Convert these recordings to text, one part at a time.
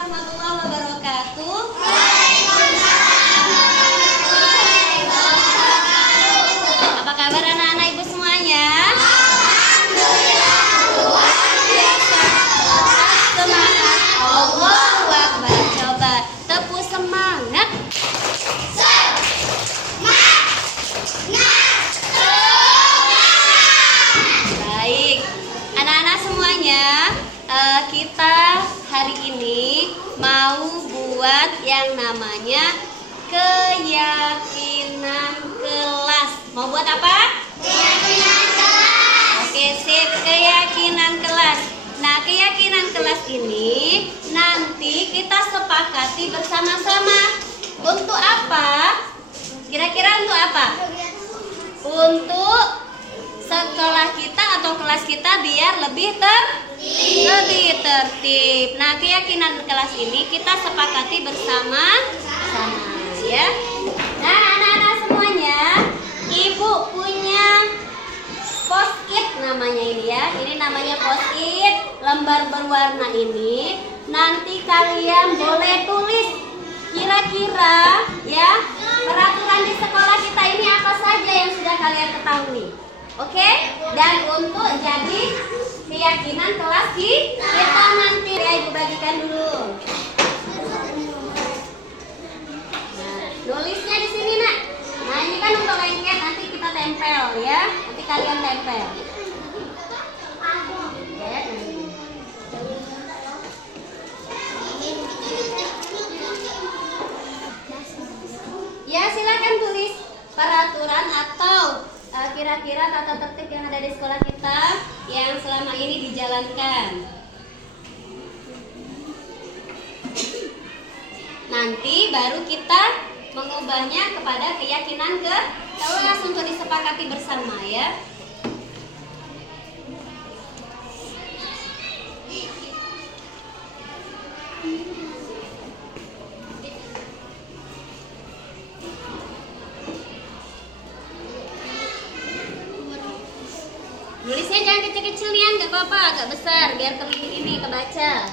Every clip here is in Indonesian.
Warahmatullahi wabarakatuh. Apa kabar anak-anak ibu semuanya? Semangat. Allahu Akbar. Coba tepuk semangat. Baik, anak-anak semuanya, kita hari ini mau buat yang namanya keyakinan kelas. Mau buat apa? Keyakinan kelas. Oke, sip, keyakinan kelas. Nah, keyakinan kelas ini nanti kita sepakati bersama-sama. Untuk apa? Kira-kira untuk apa? Untuk sekolah kita atau kelas kita biar lebih tertib. Nah, keyakinan kelas ini kita sepakati bersama-sama ya. Nah, anak-anak semuanya, ibu punya post-it namanya ini ya. Ini namanya post-it, lembar berwarna ini. Nanti kalian boleh tulis kira-kira ya peraturan di sekolah kita ini apa saja yang sudah kalian ketahui. Oke? Dan untuk jadi keyakinan kelas kita nanti ya, ibu bagikan dulu. Nah, nulisnya di sini nak. Nah, ini kan untuk lengket, nanti kita tempel ya. Nanti kalian tempel. Ya, silakan tulis peraturan atau kira-kira tata tertib yang ada di sekolah kita yang selama ini dijalankan. Nanti baru kita mengubahnya kepada keyakinan kelas untuk disepakati bersama ya. Nulisnya jangan kecil-kecil nih, nggak apa-apa, agak besar biar ini kebaca.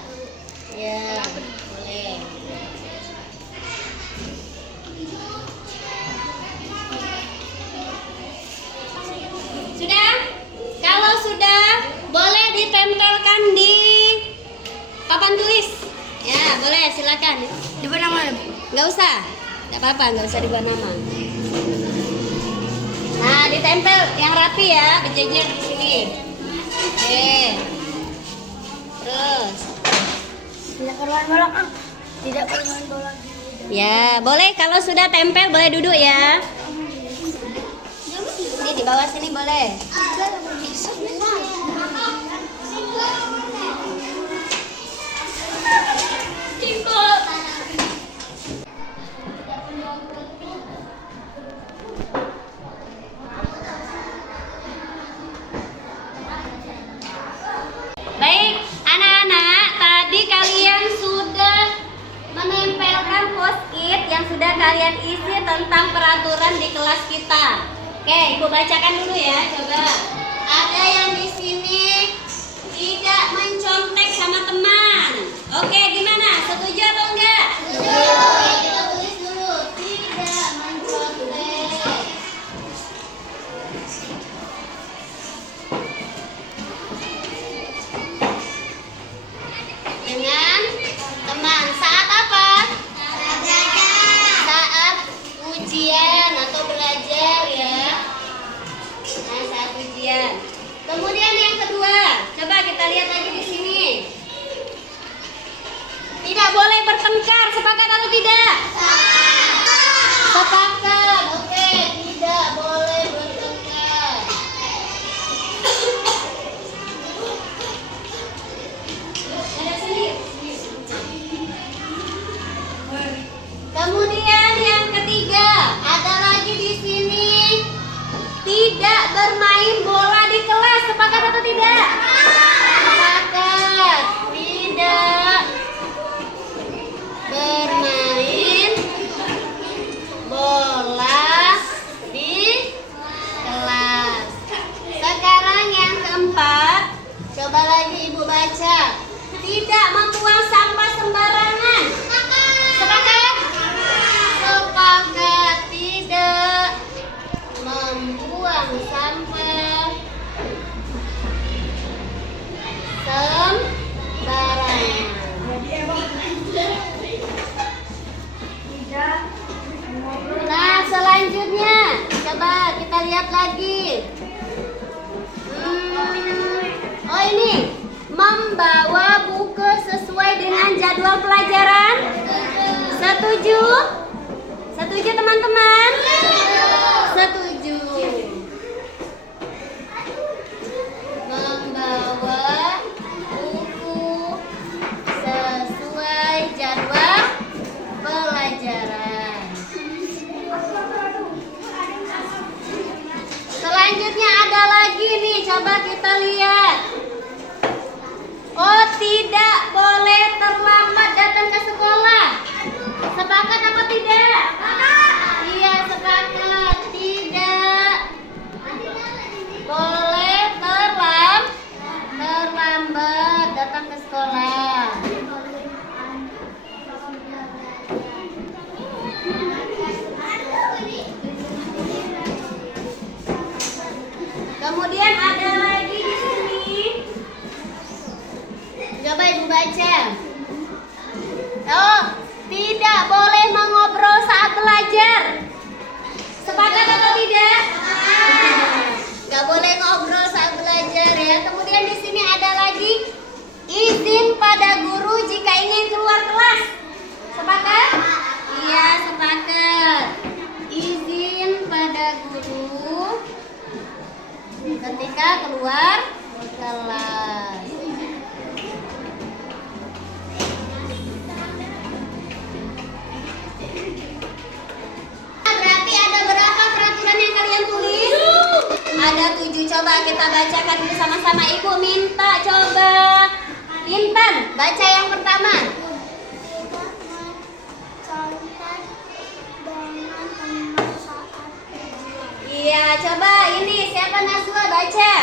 Ya, boleh. Sudah? Kalau sudah, boleh ditempelkan di papan tulis. Ya, boleh, silakan. Dibuat nama? Nggak usah, nggak apa-apa, nggak usah dibuat nama. Nah, ditempel yang rapi ya, berjejer di sini. Oke. Terus. Tidak perlu bolak. Tidak perlu bolak. Ya, boleh kalau sudah tempel boleh duduk ya. Ini di bawah sini boleh. Baik, anak-anak, tadi kalian sudah menempelkan post-it yang sudah kalian isi tentang peraturan di kelas kita. Oke, ibu bacakan dulu ya, coba. Ada yang di sini tidak mencontek sama teman. Oke, gimana? Setuju atau enggak? Setuju. Kita tulis dulu, tidak mencontek. Dengan teman saat apa? Saat ujian atau belajar ya. Nah, saat ujian. Kemudian yang kedua, coba kita lihat lagi di sini. Tidak boleh bertengkar, sepakat atau tidak? Sepakat. Oke, tidak boleh bertengkar. Kemudian yang ketiga, ada lagi di sini tidak bermain bola di kelas. Sepakat atau tidak? Sepakat. Tidak bermain bola. tidak boleh mengobrol saat belajar. Sepakat atau tidak? Nggak boleh ngobrol saat belajar ya. Kemudian di sini ada lagi izin pada guru jika ingin keluar kelas. Sepakat? Iya, sepakat. Izin pada guru ketika keluar kelas. Berarti ada berapa peraturan yang kalian tulis? Ada 7. Coba kita bacakan bersama-sama. Ibu minta coba Intan baca yang pertama. Iya, coba ini siapa Nazwa baca.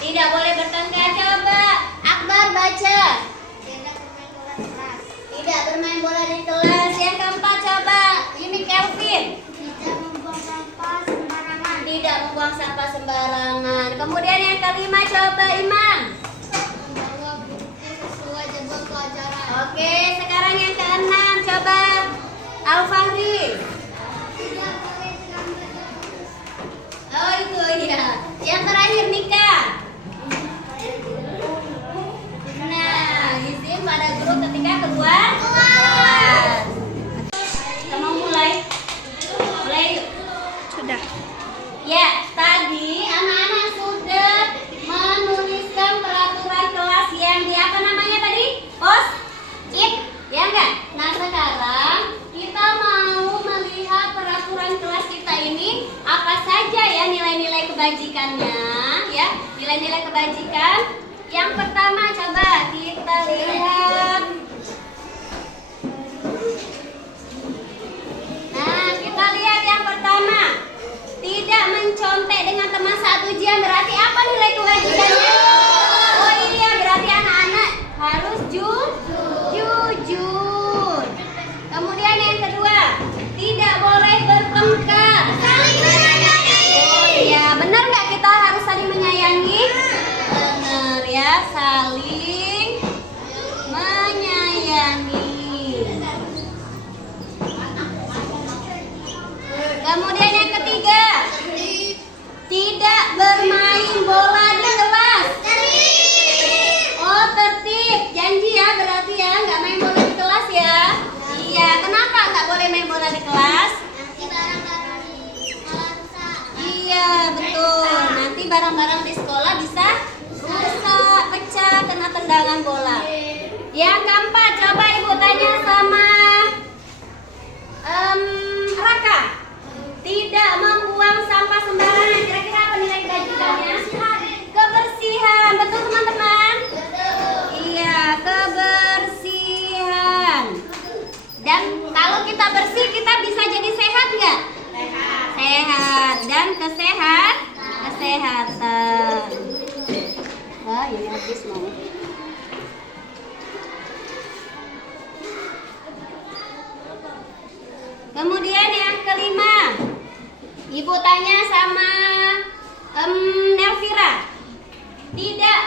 Tidak boleh bertengkar. Coba Akbar baca. Tidak bermain bola di kelas. Yang keempat coba ini Kelvin. Tidak membuang sampah sembarangan. Kemudian yang kelima coba Imam. Oke, sekarang yang keenam coba Al-Fahri. Oh itu ya. Yang terakhir Nika. Nah, izin pada guru ketika keluar kelas. Kita mau mulai? Mulai yuk. Sudah. Ya, tadi anak-anak sudah menuliskan peraturan kelas yang di apa namanya tadi? Post-it, ya enggak? Nah sekarang kita mau melihat peraturan kelas kita ini apa saja ya nilai-nilai kebajikannya, ya nilai-nilai kebajikan. Yang pertama coba kita lihat. Nah kita lihat yang pertama. Tidak mencontek dengan teman saat ujian. Berarti apa nilai kewajibannya? Oh iya, berarti anak-anak harus jujur. Kemudian yang kedua, tidak boleh bertengkar. Oh iya, benar nggak kita harus saling menyayangi? Benar ya, saling menyayangi. Kemudian yang ketiga, tidak bermain bola di kelas. Oh tertib, janji ya berarti ya nggak main bola di kelas ya. Iya, kenapa nggak boleh main bola di kelas? Iya betul, nanti barang-barang di sekolah bisa rusak, pecah, kena tendangan bola. Yang keempat, coba ibu tanya sama Raka. Tidak membuang sampah sembarangan. Kira-kira apa nilai kebajikannya? Kebersihan. Betul teman-teman? Iya, kebersihan. Dan kalau kita bersih, kita bisa jadi sehat nggak? Sehat. Dan kesehatan. Wah, ini habis mau. Kemudian yang kelima, ibu tanya sama Nelvira. Tidak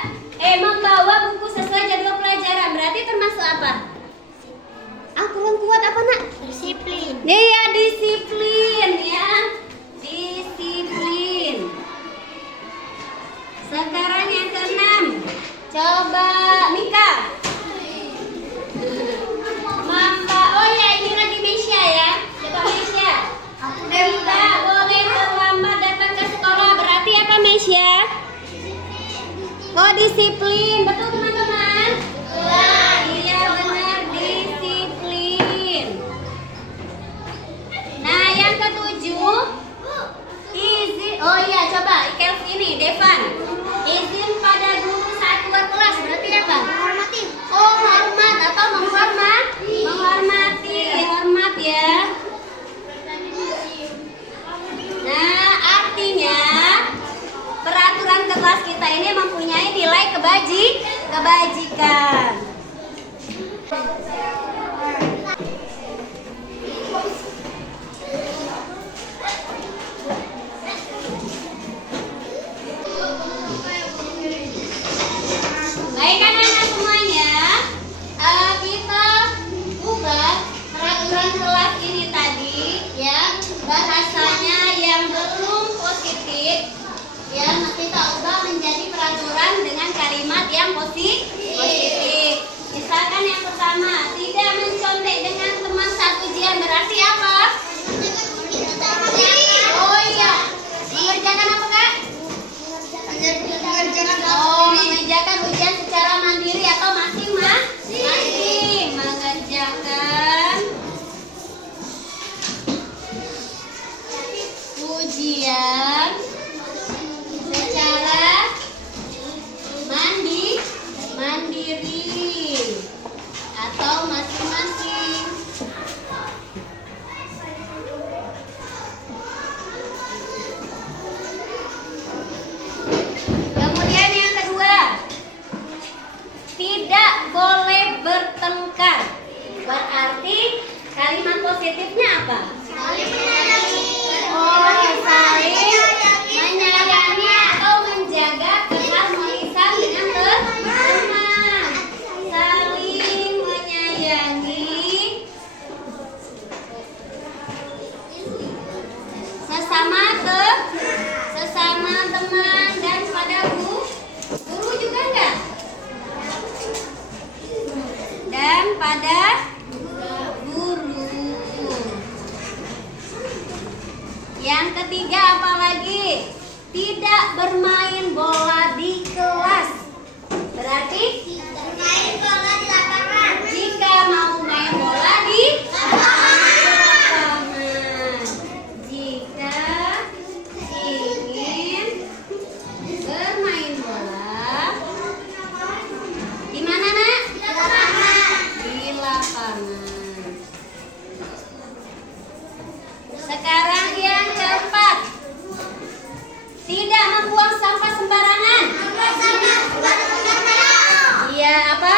membawa buku sesuai jadwal pelajaran. Berarti termasuk apa? Kurang kuat apa nak? Disiplin. Iya, disiplin ya. Disiplin. Sekarang yang keenam. Coba Mika. Mamba. Oh ya, ini lagi Mesya ya. Coba Mesya. Tidak boleh terlambat datang ke sekolah. Berarti apa Mesya? Oh disiplin. Betul teman-teman? Iya benar, disiplin. Nah yang ketujuh, izin. Oh iya coba Kelvin ini Devan. Izin pada guru saat keluar kelas. Berarti apa? Menghormati. Oh hormat atau menghormati. Menghormati, hormat ya. Nah, artinya peraturan kelas kita ini mempunyai nilai kebajikan. Baik anak-anak semuanya, kita sendiri atau masing-masing. Kemudian yang kedua, tidak boleh bertengkar. Berarti kalimat positifnya apa? Oh, saling menyayangi atau menjaga keharmonisan dengan teman. Saling menyayangi sesama teman dan pada guru juga enggak? Dan pada guru. Yang ketiga apa lagi? Tidak bermain bola di kelas. Berarti bermain bola di lapangan. Jika mau main bola di lapangan. Jika ingin bermain bola di mana, Nak? Di lapangan. Di lapangan. Sekarang yang keempat, tidak membuang sampah sembarangan. Iya, apa?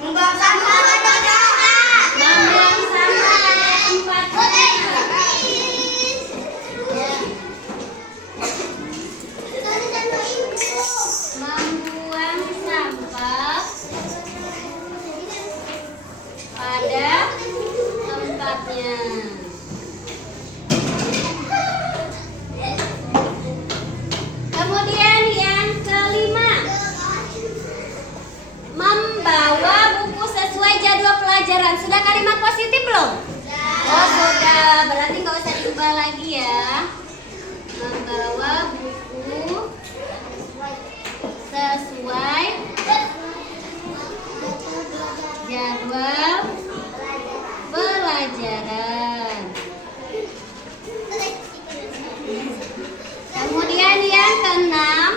Membuang sampah pada tempat. Membuang sampah pada tempatnya. Membuang sampah pada tempatnya. Kemudian yang kelima, membawa buku sesuai jadwal pelajaran. Sudah kalimat positif belum? Oh sudah, berarti nggak usah diubah lagi ya. Membawa buku sesuai jadwal pelajaran. Kemudian yang keenam,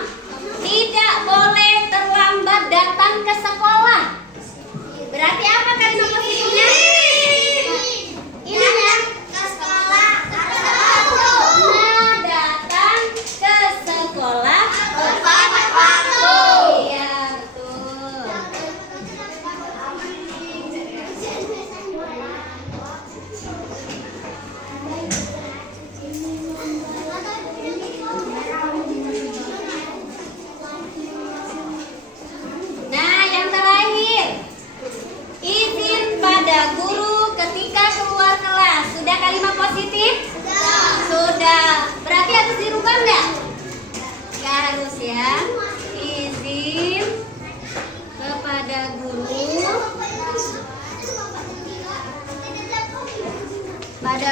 tidak boleh terlambat datang ke sekolah. Berarti apa kalimat positifnya? Ini ya, ke sekolah tepat waktu. Nah, datang ke sekolah tepat waktu. Iya, betul. Nah, yang terakhir, izin pada guru ketika keluar kelas. Sudah kalimat positif? Sudah. Berarti harus dirubah enggak? Enggak harus ya. Izin kepada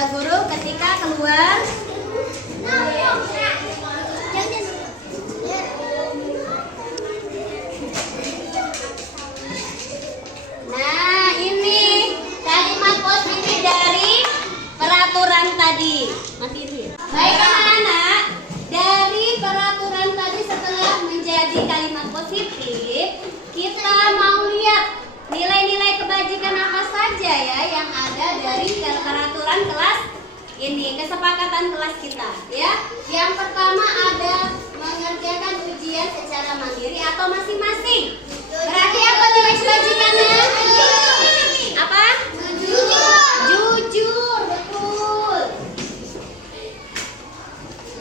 guru ketika keluar. Nah, ini kalimat positif dari peraturan tadi. Baik anak-anak, dari peraturan tadi setelah menjadi kalimat positif, kita mau lihat nilai-nilai kebajikan apa saja ya yang ada dari peraturan kelas ini, kesepakatan kelas kita ya. Yang pertama ada mengerjakan ujian secara mandiri atau masing-masing. Berarti apa nilai kebajikannya? Apa? Jujur, betul.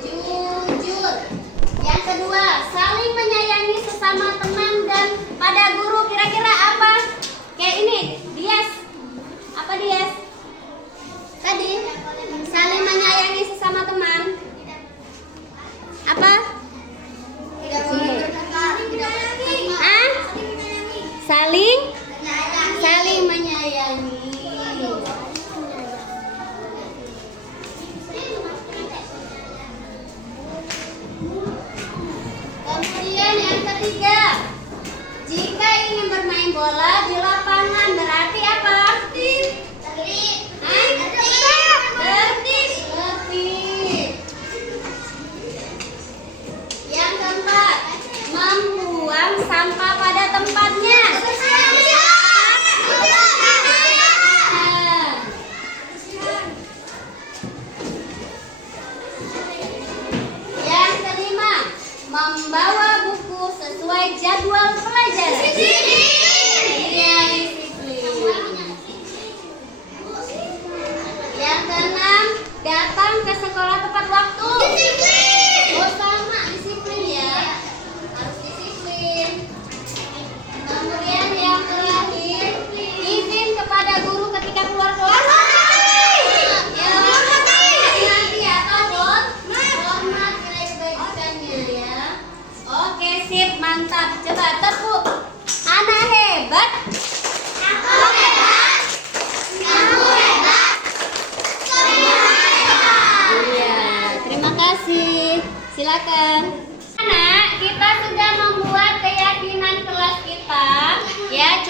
Jujur. Yang kedua, saling menyayangi sesama teman dan pada guru. Kira-kira apa? Kayak ini, Dias. Apa Dias? Tadi saling menyayangi sesama teman. Apa? Saling menyayangi. Kemudian yang ketiga, jika ingin bermain bola di lapangan berarti apa? Tertib. Yang keempat, membuang sampah pada tempatnya.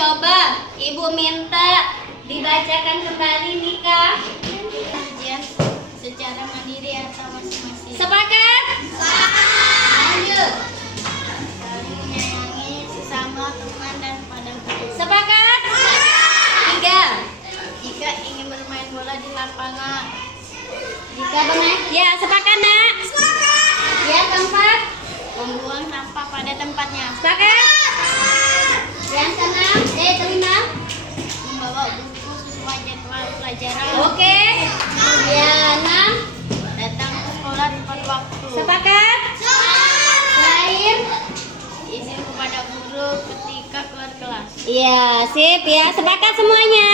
coba Ibu minta dibacakan kembali Mika. Ujian secara mandiri atau masing-masing. Sepakat? Lanjut. Saling menyayangi sesama teman dan pada guru. Sepakat? 3. Jika ingin bermain bola di lapangan. Jika benar, ya sepakat nak. Ya 4. Membuang sampah pada tempatnya. Sepakat? Yang 5. Membawa buku sesuai jadwal pelajaran. Oke. Ya 6. Datang ke sekolah tepat waktu. Sepakat? Lain? Izin kepada guru ketika keluar kelas. Iya, sip ya. Sepakat semuanya?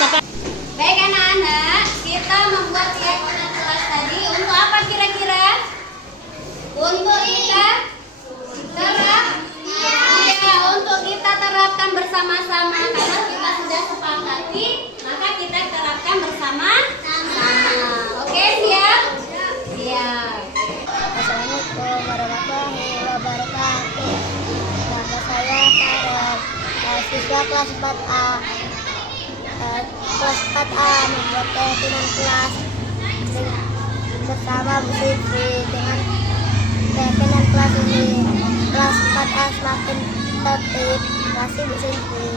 Sepakat. Baik anak-anak, kita membuat keyakinan kelas tadi untuk apa kira-kira? Untuk kita terap? Iya, untuk kita terapkan bersama-sama. Karena kita sudah sepakati, maka kita terapkan bersama-sama. Oke, siap? Siap. Assalamualaikum warahmatullahi wabarakatuh. Nama saya Farel, siswa kelas 4A. Kelas 4A membuat keyakinan kelas bersama Bu Siti. Dengan keyakinan kelas ini, kelas 4A semakin tertib. Terima kasih Bu Siti.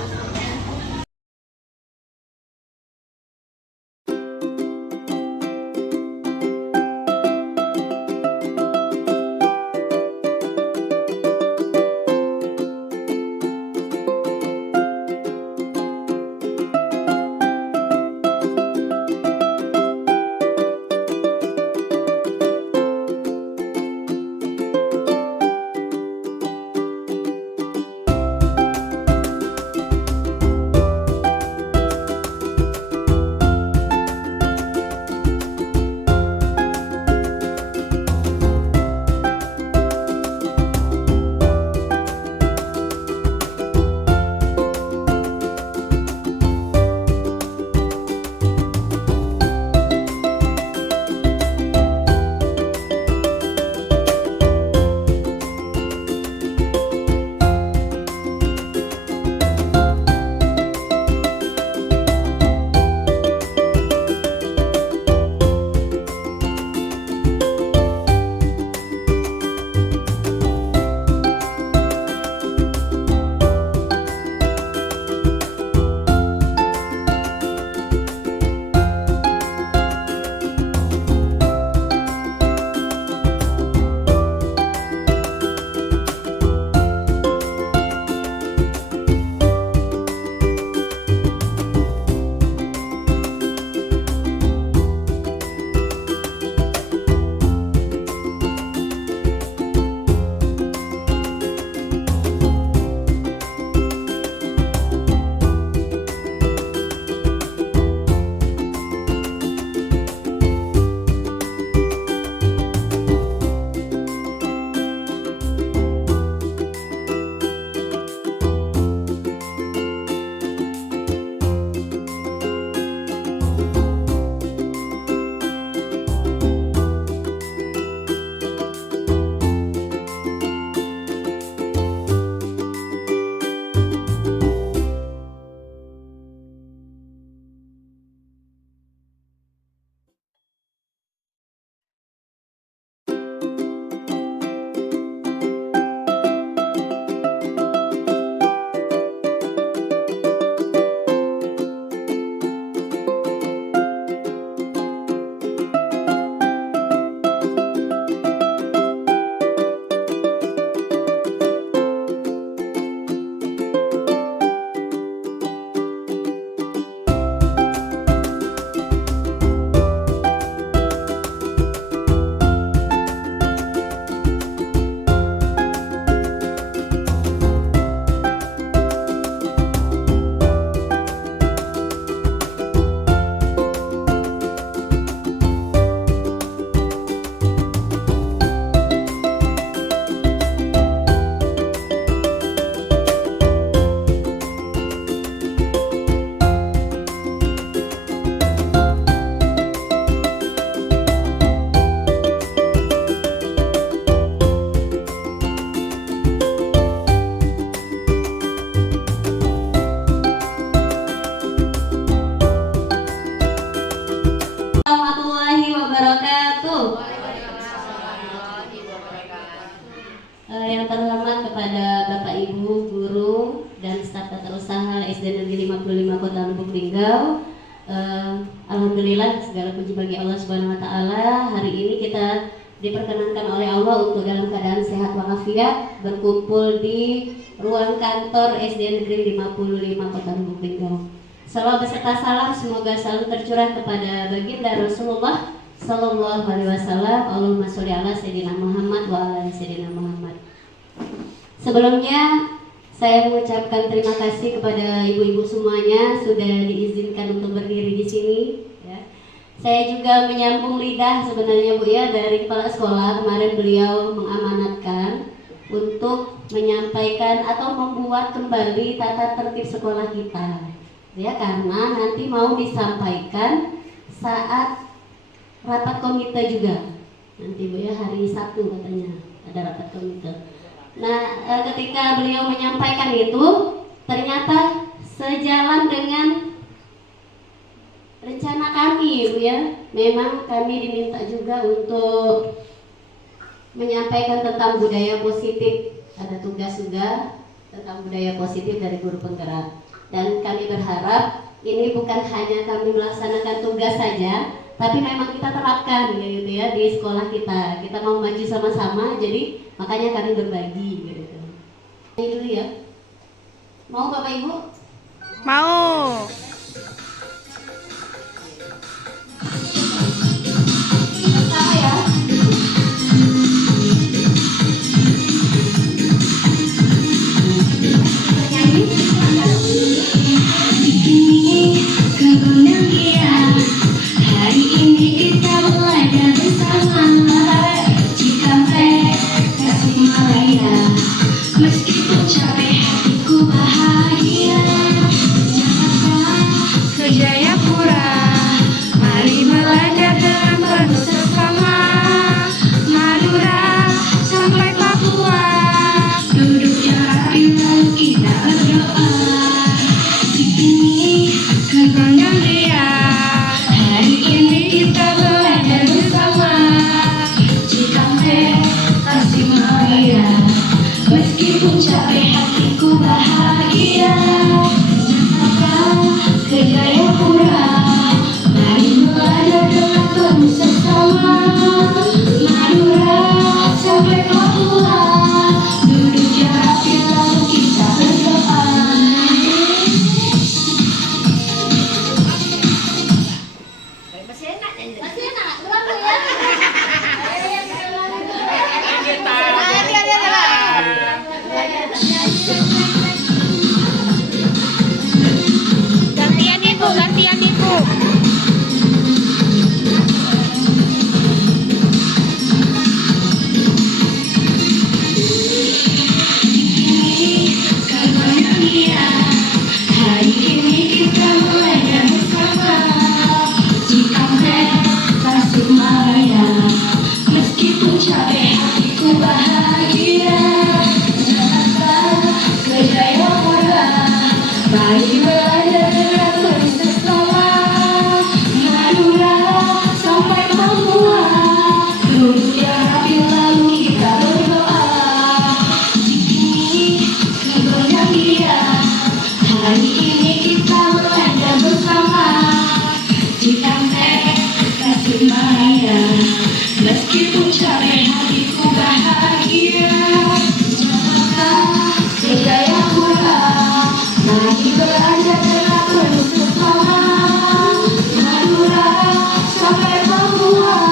Usaha SD Negeri 55 Kota Lubuk Linggau. Alhamdulillah segala puji bagi Allah Subhanahu wa taala. Hari ini kita diperkenankan oleh Allah untuk dalam keadaan sehat walafiat berkumpul di ruang kantor SD Negeri 55 Kota Lubuk Linggau. Salawat beserta salam semoga selalu tercurah kepada baginda Rasulullah sallallahu alaihi wasallam. Allahumma sholli ala sayyidina Muhammad wa ala sayyidina Muhammad. Sebelumnya saya mengucapkan terima kasih kepada ibu-ibu semuanya sudah diizinkan untuk berdiri di sini. Ya. Saya juga menyambung lidah sebenarnya Bu ya dari kepala sekolah. Kemarin beliau mengamanatkan untuk menyampaikan atau membuat kembali tata tertib sekolah kita. Ya, karena nanti mau disampaikan saat rapat komite juga. Nanti Bu ya hari Sabtu katanya ada rapat komite. Nah, ketika beliau menyampaikan itu, ternyata sejalan dengan rencana kami, Bu ya. Memang kami diminta juga untuk menyampaikan tentang budaya positif. Ada tugas juga tentang budaya positif dari guru penggerak. Dan kami berharap ini bukan hanya kami melaksanakan tugas saja, tapi memang kita terapkan gitu ya di sekolah kita. Kita mau maju sama-sama, jadi makanya kami berbagi gitu. Ini dulu ya. Mau Bapak Ibu? Mau. Sama ya. Hari ini kita belajar bersama. Jika mereka Malaya, meskipun capek hatiku bahagia. Jakarta ke Jayapura, mari belajar dengan penuh sesama. Madura sampai Papua, duduknya rapi lalu kita berdoa. Ini ke Gondangdia, hari ini kita belajar bersama. Cikampek, Tasikmalaya, meskipun capek hatiku bahagia. Jakarta ke Jayapura, mari belajar dengan penuh sesama. Madura sampai Papua, duduk rapi lalu kita berdoa. Masih enak, berapa ya? Gantian Ibu, gantian Ibu. Hari ini kita belajar bersama. Cikampek, Tasikmalaya, meskipun capek hatiku bahagia. Jakarta ke Jayapura, mari belajar dengan penuh sesama. Madura sampai Papua, duduk rapi lalu kita berdoa. Cikini ke Gondangdia, hari ini kita belajar bersama. Cikampek, Tasikmalaya, meskipun capek hatiku bahagia. Jakarta ke Jayapura, mari belajar dengan penuh sesama. Madura sampai Papua,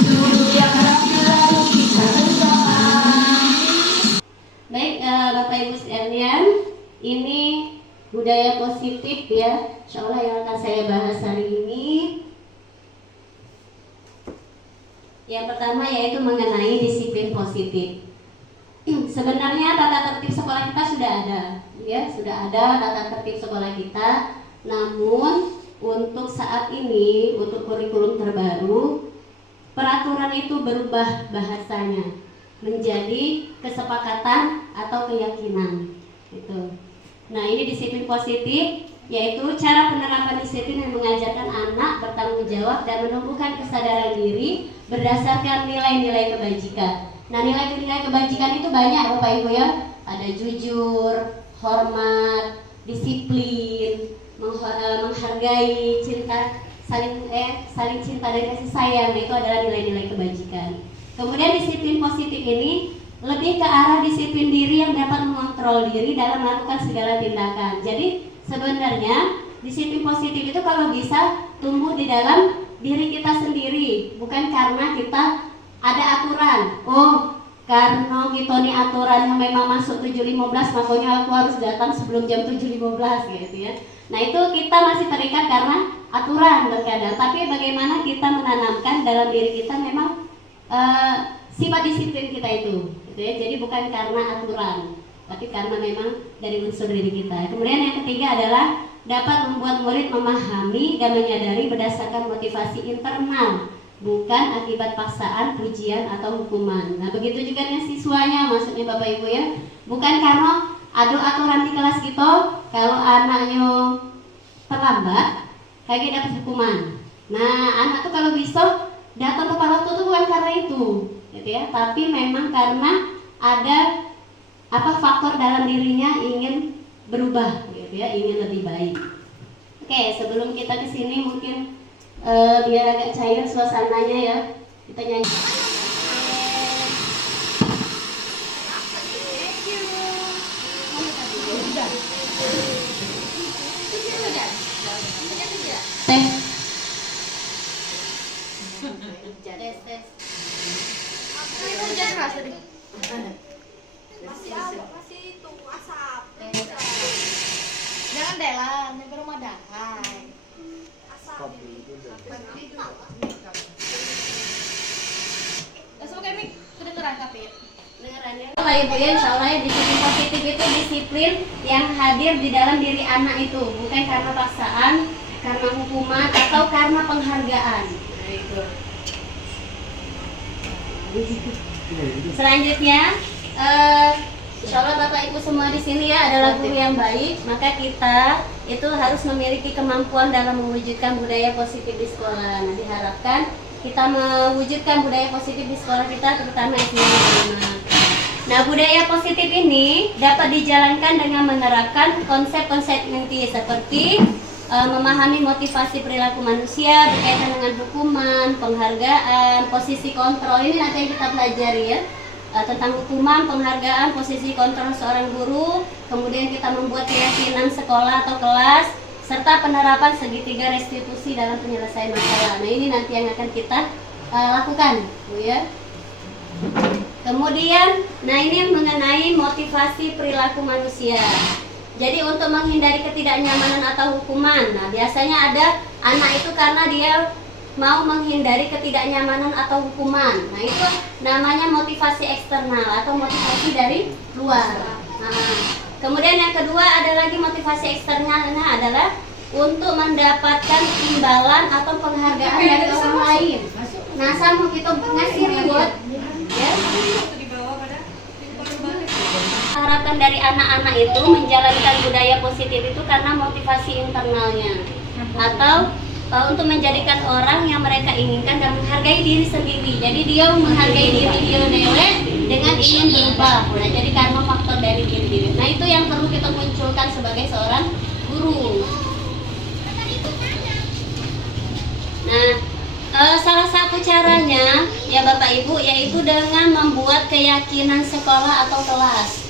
duduk yang rapi lalu kita berdoa. Baik, Bapak Ibu sekalian, ini budaya positif ya. Insya Allah yang akan saya bahas hari ini. Yang pertama yaitu mengenai disiplin positif. Sebenarnya tata tertib sekolah kita sudah ada, ya sudah ada tata tertib sekolah kita. Namun untuk saat ini, untuk kurikulum terbaru, peraturan itu berubah bahasanya menjadi kesepakatan atau keyakinan. Gitu. Nah, ini disiplin positif, yaitu cara penerapan disiplin yang mengajarkan anak bertanggung jawab dan menumbuhkan kesadaran diri berdasarkan nilai-nilai kebajikan. Nah, nilai-nilai kebajikan itu banyak Bapak Ibu ya. Ada jujur, hormat, disiplin, menghargai, saling cinta dan kasih sayang. Itu adalah nilai-nilai kebajikan. Kemudian disiplin positif ini lebih ke arah disiplin diri yang dapat mengontrol diri dalam melakukan segala tindakan. Jadi sebenarnya disiplin positif itu kalau bisa tumbuh di dalam diri kita sendiri, bukan karena kita ada aturan. Oh, karena kita nih aturannya memang masuk 7.15, makanya aku harus datang sebelum jam 7.15 gitu ya. Nah itu kita masih terikat karena aturan terkadang. Tapi bagaimana kita menanamkan dalam diri kita memang sifat disiplin kita itu, gitu ya. Jadi bukan karena aturan, tapi karena memang dari unsur diri kita. Kemudian yang ketiga adalah dapat membuat murid memahami dan menyadari berdasarkan motivasi internal, bukan akibat paksaan, pujian, atau hukuman. Nah begitu juga dengan siswanya, maksudnya Bapak Ibu ya. Bukan karena ada aturan di kelas kita, kalau anaknya terlambat, kagak dapat hukuman. Nah anak tuh kalau bisa datang tepat waktu itu bukan karena itu, gitu ya. Tapi memang karena ada faktor dalam dirinya ingin berubah, gitu ya, ingin lebih baik. Oke, sebelum kita kesini mungkin biar agak cair suasananya ya, kita nyanyi. Tes. Masih itu asap. Jangan deh lah, nanti rumah damai. Asap. Oke, Mik, kedengeran tapi. Kalau Ibu ya, insya Allah ya, disiplin positif itu disiplin yang hadir di dalam diri anak itu, bukan karena paksaan, karena hukuman, atau karena penghargaan. Nah, itu. Selanjutnya, insya Allah Bapak Ibu semua di sini ya adalah guru yang baik, maka kita itu harus memiliki kemampuan dalam mewujudkan budaya positif di sekolah. Nah, diharapkan kita mewujudkan budaya positif di sekolah kita, terutama SD. Nah, budaya positif ini dapat dijalankan dengan menerapkan konsep-konsep inti seperti memahami motivasi perilaku manusia berkaitan dengan hukuman, penghargaan, posisi kontrol. Ini nanti yang kita pelajari ya, tentang hukuman, penghargaan, posisi kontrol seorang guru. Kemudian kita membuat keyakinan sekolah atau kelas, serta penerapan segitiga restitusi dalam penyelesaian masalah. Nah ini nanti yang akan kita lakukan, Bu ya. Kemudian, nah ini mengenai motivasi perilaku manusia. Jadi untuk menghindari ketidaknyamanan atau hukuman, nah biasanya ada anak itu karena dia mau menghindari ketidaknyamanan atau hukuman. Nah itu namanya motivasi eksternal atau motivasi dari luar. Nah, kemudian yang kedua ada lagi motivasi eksternalnya adalah untuk mendapatkan imbalan atau penghargaan dari orang lain. Nah sama kita ngasih reward ya. Harapan dari anak-anak itu menjalankan budaya positif itu karena motivasi internalnya, atau untuk menjadikan orang yang mereka inginkan dan menghargai diri sendiri. Jadi dia menghargai diri dia dewe dengan ingin berubah. Nah, jadi karena faktor dari diri. Nah itu yang perlu kita munculkan sebagai seorang guru. Nah, salah satu caranya ya Bapak Ibu yaitu dengan membuat keyakinan sekolah atau kelas.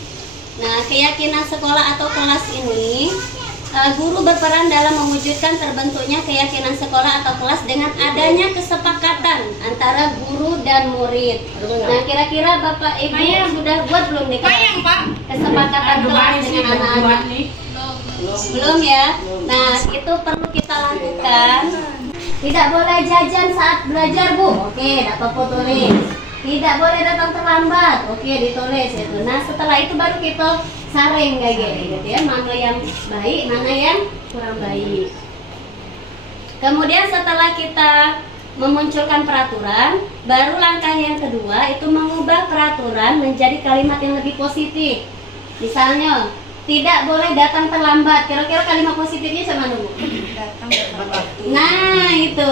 Nah, keyakinan sekolah atau kelas ini guru berperan dalam mewujudkan terbentuknya keyakinan sekolah atau kelas dengan adanya kesepakatan antara guru dan murid. Nah, kira-kira Bapak Ibu sudah buat belum nih kesepakatan kelas dengan anak-anak? Belum ya? Nah, itu perlu kita lakukan. Tidak boleh jajan saat belajar, Bu. Oke, dapat tulis. Tidak boleh datang terlambat. Oke, ditulis itu. Nah, setelah itu baru kita saring kayak gitu ya, mana yang baik, mana yang kurang baik. Kemudian setelah kita memunculkan peraturan, baru langkah yang kedua itu mengubah peraturan menjadi kalimat yang lebih positif. Misalnya, tidak boleh datang terlambat. Kira-kira kalimat positifnya sama dulu. Nah, itu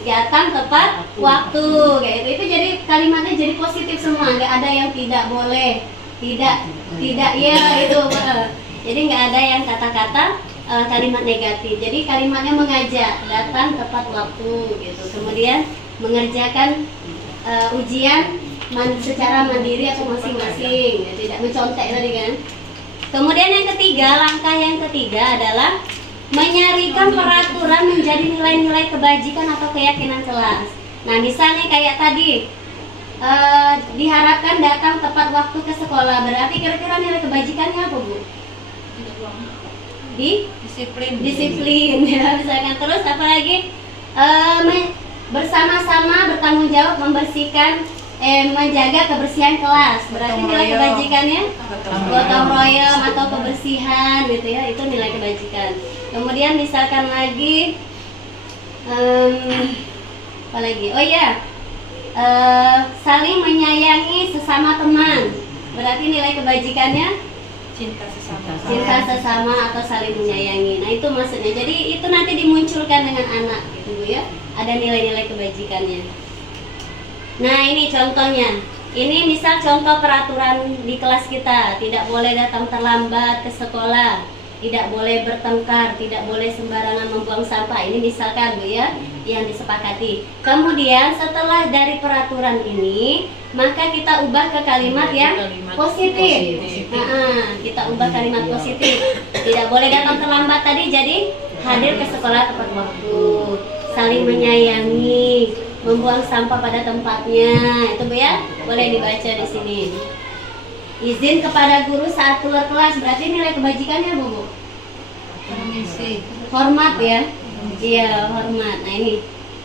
datang tepat waktu kayak gitu. Itu jadi kalimatnya jadi positif semua, nggak ada yang tidak boleh, tidak ya itu. Jadi nggak ada yang kata-kata kalimat negatif. Jadi kalimatnya mengajak, datang tepat waktu gitu. Kemudian mengerjakan ujian secara mandiri atau masing-masing, ya, tidak mencontek tadi kan. Kemudian yang ketiga, langkah yang ketiga adalah menyarikan peraturan menjadi nilai-nilai kebajikan atau keyakinan kelas. Nah, misalnya kayak tadi diharapkan datang tepat waktu ke sekolah. Berarti kira-kira nilai kebajikannya apa, Bu? Disiplin ya, misalkan. Terus apa lagi? Bersama-sama bertanggung jawab membersihkan menjaga kebersihan kelas. Berarti nilai kebajikannya gotong royong atau kebersihan gitu ya, itu nilai kebajikan. Kemudian misalkan lagi apa lagi? Oh ya, saling menyayangi sesama teman. Berarti nilai kebajikannya cinta sesama atau saling menyayangi. Nah, itu maksudnya. Jadi itu nanti dimunculkan dengan anak gitu Bu ya. Ada nilai-nilai kebajikannya. Nah, ini contohnya. Ini misal contoh peraturan di kelas kita. Tidak boleh datang terlambat ke sekolah, tidak boleh bertengkar, tidak boleh sembarangan membuang sampah. Ini misalkan Bu ya, yang disepakati. Kemudian setelah dari peraturan ini, maka kita ubah ke kalimat yang positif. Kita ubah kalimat positif. Tidak boleh datang terlambat tadi jadi hadir ke sekolah tepat waktu, saling menyayangi, membuang sampah pada tempatnya. Itu Bu ya, boleh dibaca di sini. Izin kepada guru saat keluar kelas. Berarti nilai kebajikannya Bu? Hormat ya. Iya, hormat. Nah, ini.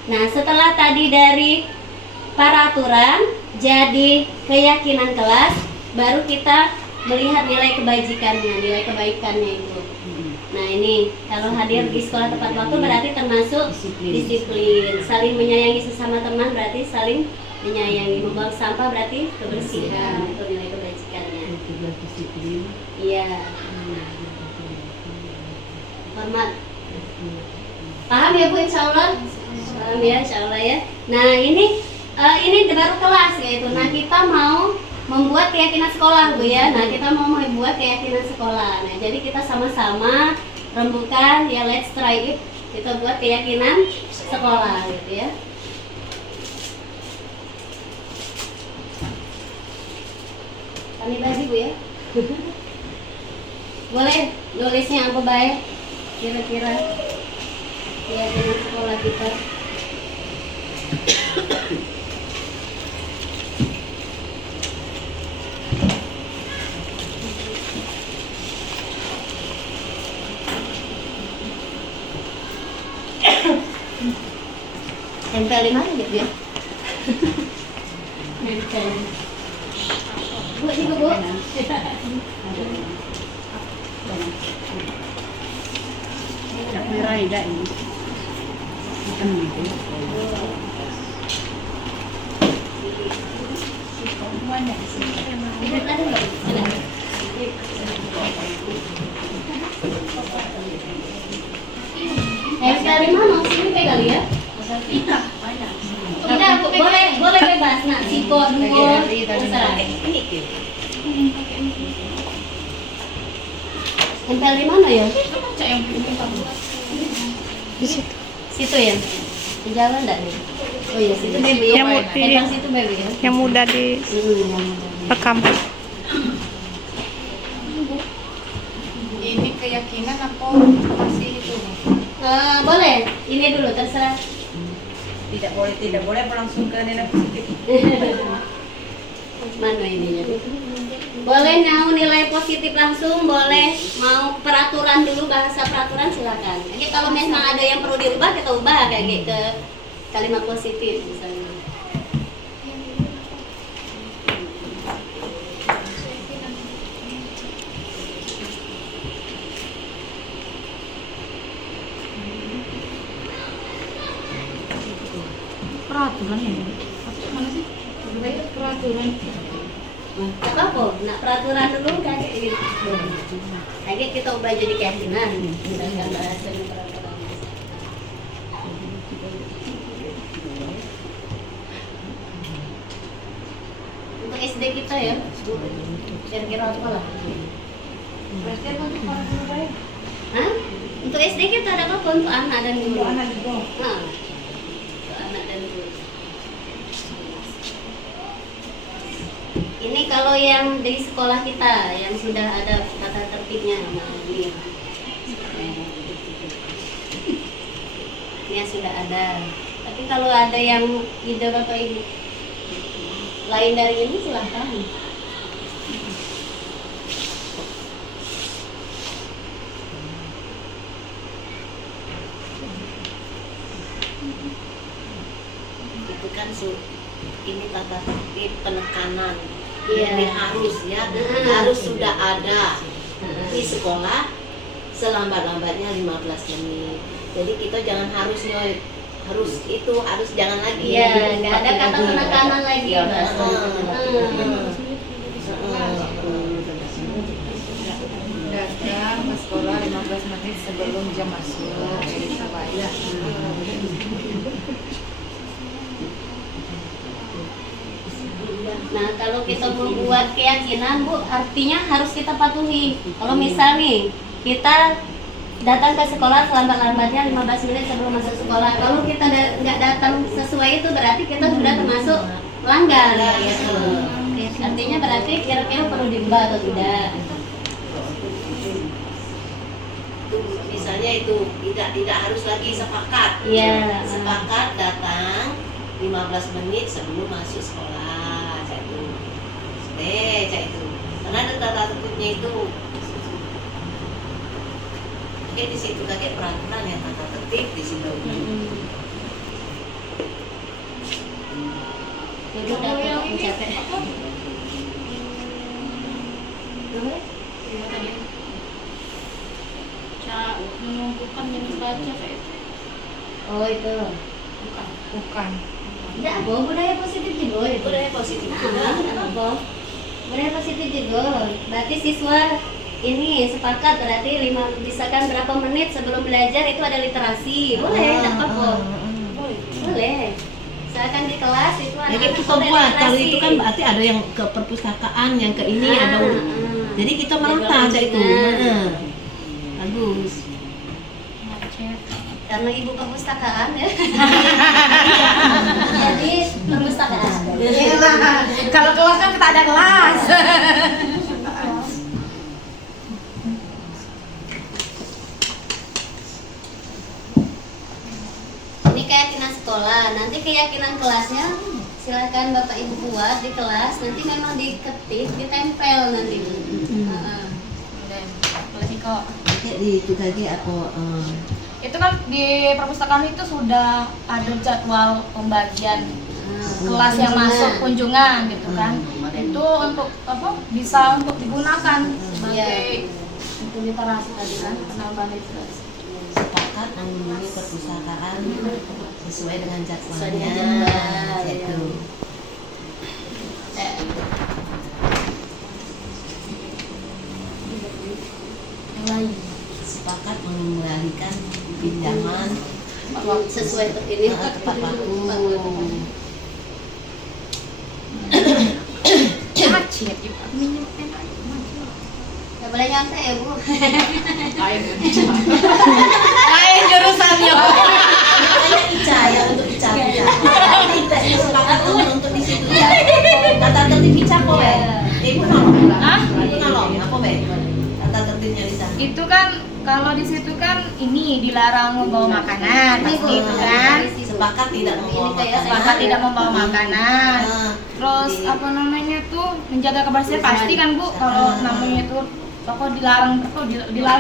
Nah, setelah tadi dari peraturan jadi keyakinan kelas, baru kita melihat nilai kebajikannya, nilai kebaikannya itu. Nah, ini kalau hadir di sekolah tepat waktu berarti termasuk disiplin. Saling menyayangi sesama teman berarti saling menyayangi. Membuang sampah berarti kebersihan, itu nilai kebajikannya. Iya. Hormat. Paham ya Bu, insya Allah? Paham ya, insya Allah ya. Nah, ini baru kelas ya itu. Nah, kita mau membuat keyakinan sekolah Bu ya. Nah, kita mau membuat keyakinan sekolah. Nah, jadi kita sama-sama rembukan ya, let's try it. Kita buat keyakinan sekolah gitu ya. Kami bagi Bu ya. Boleh nulisnya apa baik? Kira-kira keyakinan sekolah kita. Tempel di mana gitu ya? Tempel. Bu, ini Bu. Merah tidak ini. Hitam gitu. Ini ada nggak? Ada. Dari mana? Sini kayak kali ya? Kita boleh bebas. Nah, siko dua. Terserah. Tempel di mana ya? Di situ. Situ ya? Di jalan enggak nih? Oh iya, situ baby ya. Tempel situ baby ya. Yang mudah di rekam. Ini keyakinan apa masih itu nih? Boleh. Ini dulu terserah. Tidak boleh langsung ke nilai positif. Mana ininya? Boleh mau nilai positif langsung, boleh mau peraturan dulu, bahasa peraturan silakan. Jadi kalau memang ada yang perlu dirubah kita ubah kayak gitu ke kalimat positif misalnya. Peraturan ya? Mana sih? Peraturan. Apa kok? Nah, peraturan dulu kayak gitu. Kayak kita ubah jadi keyakinan. Misalkan bahasanya peraturan. Untuk SD kita ya, kira-kira apa lah? Berarti apa untuk orang tua baik? Hah? Untuk SD kita ada apa? Untuk anak dan guru. Untuk anak juga. Nah, untuk anak dan guru. Ini kalau yang di sekolah kita yang sudah ada tata tertibnya. Nah, ini. Ini sudah ada. Tapi kalau ada yang ide Bapak Ibu lain dari ini silahkan. Itu kan ini tata tertib penekanan. Iya. Ini harus ya, harus sudah ada di sekolah selambat-lambatnya 15 menit. Jadi kita jangan harus jangan lagi. Iya, nggak ada kata penekanan lagi. Ya, Mbak. Datang ke sekolah 15 menit sebelum jam masuk. Jadi supaya Nah, kalau kita membuat keyakinan, Bu, artinya harus kita patuhi. Kalau misal nih, kita datang ke sekolah selambat-lambatnya 15 menit sebelum masuk sekolah. Kalau kita nggak datang sesuai itu, berarti kita sudah termasuk pelanggar. Gitu. Artinya berarti kira-kira perlu diubah atau tidak? Misalnya itu tidak harus lagi sepakat. Iya. Sepakat datang 15 menit sebelum masuk sekolah. Cak itu. Karena ada tata tertibnya itu. Oke, di situ kakek peraturan ya tata tertib di situ. Jadi udah capek. Cara menumpukan jenis baca kayak itu. Oh itu. bukan. Tidak apa, budaya positif juga. Budaya positif Nah, juga. tidak apa. Budaya positif juga. Berarti siswa ini sepakat berarti misalkan berapa menit sebelum belajar itu ada literasi. Boleh, tidak apa-apa. Boleh. Misalkan di kelas itu Ya, anak-anak kita boleh buat kalau literasi. itu kan berarti ada yang ke perpustakaan, yang ke ini ada. Jadi kita merata Ada aja itu. bimbingan. Bagus. Karena ibu perpustakaan ya. Jadi perpustakaan. Kalau kelas kan kita ada kelas. Ini keyakinan sekolah. Nanti keyakinan kelasnya silakan Bapak Ibu buat di kelas. Nanti memang diketik, ditempel nanti. Kayak di itu lagi aku Itu kan di perpustakaan itu sudah ada jadwal pembagian kelas yang masuk kunjungan gitu kan. Itu untuk apa? Bisa untuk digunakan sebagai untuk literasi tadi kan, penambahan literasi. sepakat mengunjungi perpustakaan sesuai dengan Sesuai jadwalnya. dengan jadwal, Gitu. Yang lain Sepakat mengembalikan pinjaman sesuai ini tepat waktu. Nggak boleh nyontek ya Bu. Lain jurusannya. Makanya Ica ya untuk Ica. Kita ini sepakat untuk di situ ya. Tata tertib Ica kok be? Ibu nolong. Hah? Ibu nolong apa be? Tata tertibnya di sana. Itu kan kalau di situ kan ini dilarang membawa makanan, Ini, Bu. pasti itu kan. Sepakat tidak membawa Ini kayak makanan. Sepakat tidak membawa makanan. Nah, Terus di- apa namanya tuh menjaga kebersihan pasti kan Bu. Kalau namanya tuh toko dilarang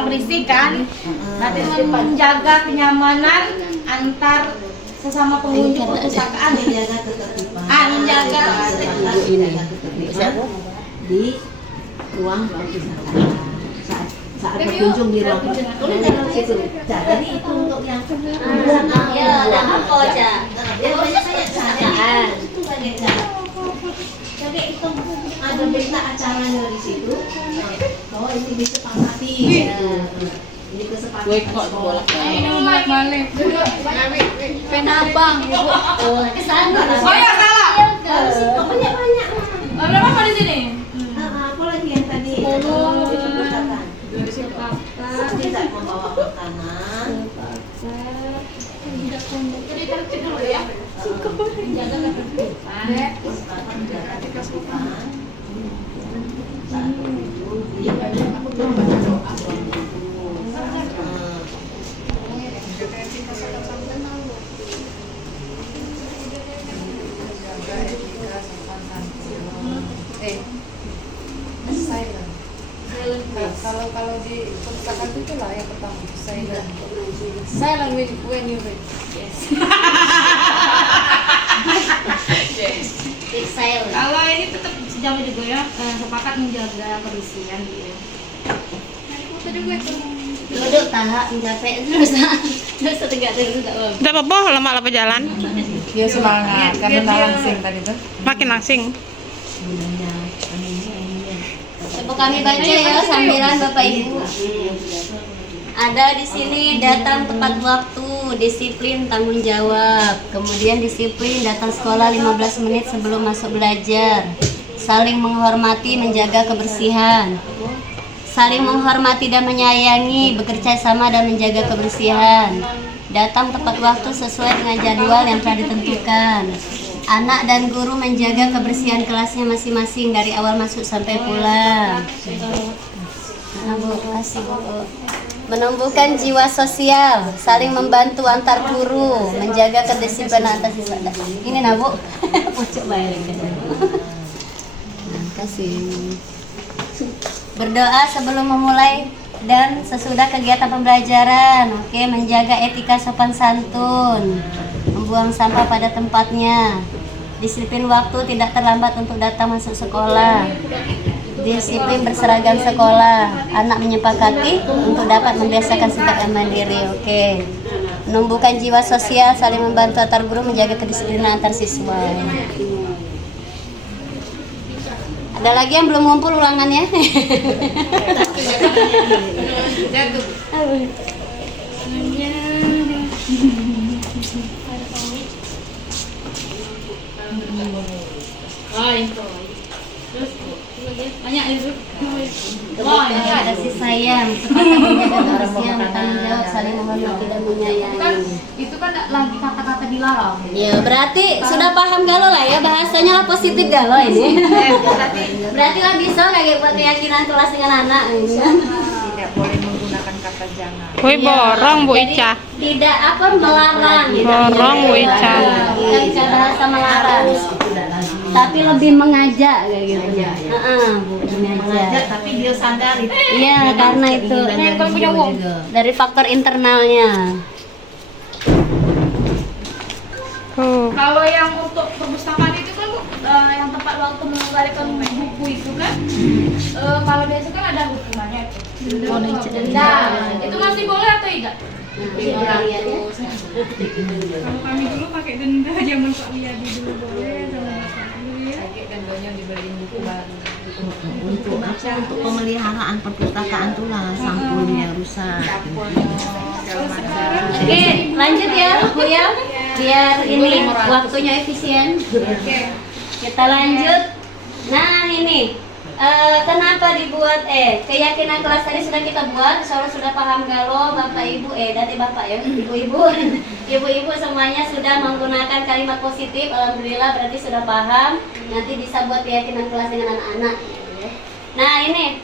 berisik kan. Berarti menjaga kenyamanan antar sesama pengunjung perpustakaan. menjaga ketertiban. Menjaga Sepakat menjaga ketertiban di ruang perpustakaan. Saat berkunjung di ruang perpustakaan. Tulis dalam situ. Jadi itu untuk yang Ya, ada apa aja? Ya, banyak saya perpustakaan. Itu banyak cara. Jadi itu ada berita acaranya di situ. Oh, ini disepakati. Gitu. Ini kesepakatan sekolah. balik. Penabang Ibu. Oh, ke sana. Oh ya salah. Pokoknya banyak. Berapa di sini? Apalagi yang tadi? 10. Di perpustakaan. Jadi tertib dulu ya. Menjaga ketertiban. Menjaga etika sopan. Menjaga etika sopan santun. Menjaga etika sopan santun. Silent. Kalau di perpustakaan itu lah yang pertama silent. Silent when you read. Yes. Big silent. Kalau ini tetap sejauh juga ya, sepakat menjaga kebersihan gitu. Duduk tahan capek terus tegak terus tak apa. Tidak apa-apa, lama-lama jalan. Dia semangat karena langsing tadi tuh. Makin langsing. Coba kami baca ya sambilan Bapak Ibu. Ada di sini datang tepat waktu, disiplin tanggung jawab. Kemudian disiplin datang sekolah 15 menit sebelum masuk belajar. Saling menghormati, menjaga kebersihan. Saling menghormati dan menyayangi, bekerja sama dan menjaga kebersihan. Datang tepat waktu sesuai dengan jadwal yang telah ditentukan. Anak dan guru menjaga kebersihan kelasnya masing-masing dari awal masuk sampai pulang. Nah, Bu, kasih Bu. Menumbuhkan jiwa sosial, saling membantu antar guru, menjaga kedisiplinan antar siswa. Ini nah Bu, coba ya. Kasih. Berdoa sebelum memulai dan sesudah kegiatan pembelajaran. Oke, menjaga etika sopan santun, membuang sampah pada tempatnya, disiplin waktu, tidak terlambat untuk datang masuk sekolah, disiplin berseragam sekolah, anak menyepakati untuk dapat membiasakan sikap yang mandiri. Oke, menumbuhkan jiwa sosial, saling membantu antar guru, menjaga kedisiplinan antar siswa. Ada lagi yang belum ngumpul ulangannya? Kemudian ada si sayang, sepakat menjaga kebersihan, bertanggung jawab, saling menghormati dan menyayangi. Itu kan lagi kata-kata dilarang. Ya, berarti sudah paham galau lah ya, bahasanya lah positif galau ini. Berarti lah bisa kayak buat keyakinan kelas dengan anak ini. Tidak boleh menggunakan kata jangan. Wih, borong Bu Jadi, Ica. tidak apa melarang. Borong Bu Ica. Bukan bicara bahasa melarang, tapi lebih mengajak kayak gitu. Bu, mengajak. Tapi dia sadari. Iya, karena itu dari faktor internalnya. Kalau yang untuk perpustakaan itu kan Bu, yang tepat waktu mengembalikan buku itu kan, kalau biasa kan ada hukumannya itu. Nah, itu masih boleh atau tidak? Kita lihat ya. Kalau kami dulu pakai denda, zaman Pak Wiyadi dulu boleh, zaman Pak dulu ya. Lagi dendanya dibeliin buku baru. Untuk apa? Untuk pemeliharaan perpustakaan tuh lah sampulnya rusak. Oke, lanjut ya Bu ya. Biar ini waktunya efisien. Kita lanjut. Nah, ini kenapa dibuat keyakinan kelas tadi sudah kita buat, insyaallah sudah paham galau Bapak Ibu dari Bapak ya, Ibu-ibu. Ibu-ibu semuanya sudah menggunakan kalimat positif. Alhamdulillah berarti sudah paham. Nanti bisa buat keyakinan kelas dengan anak-anak. Nah, ini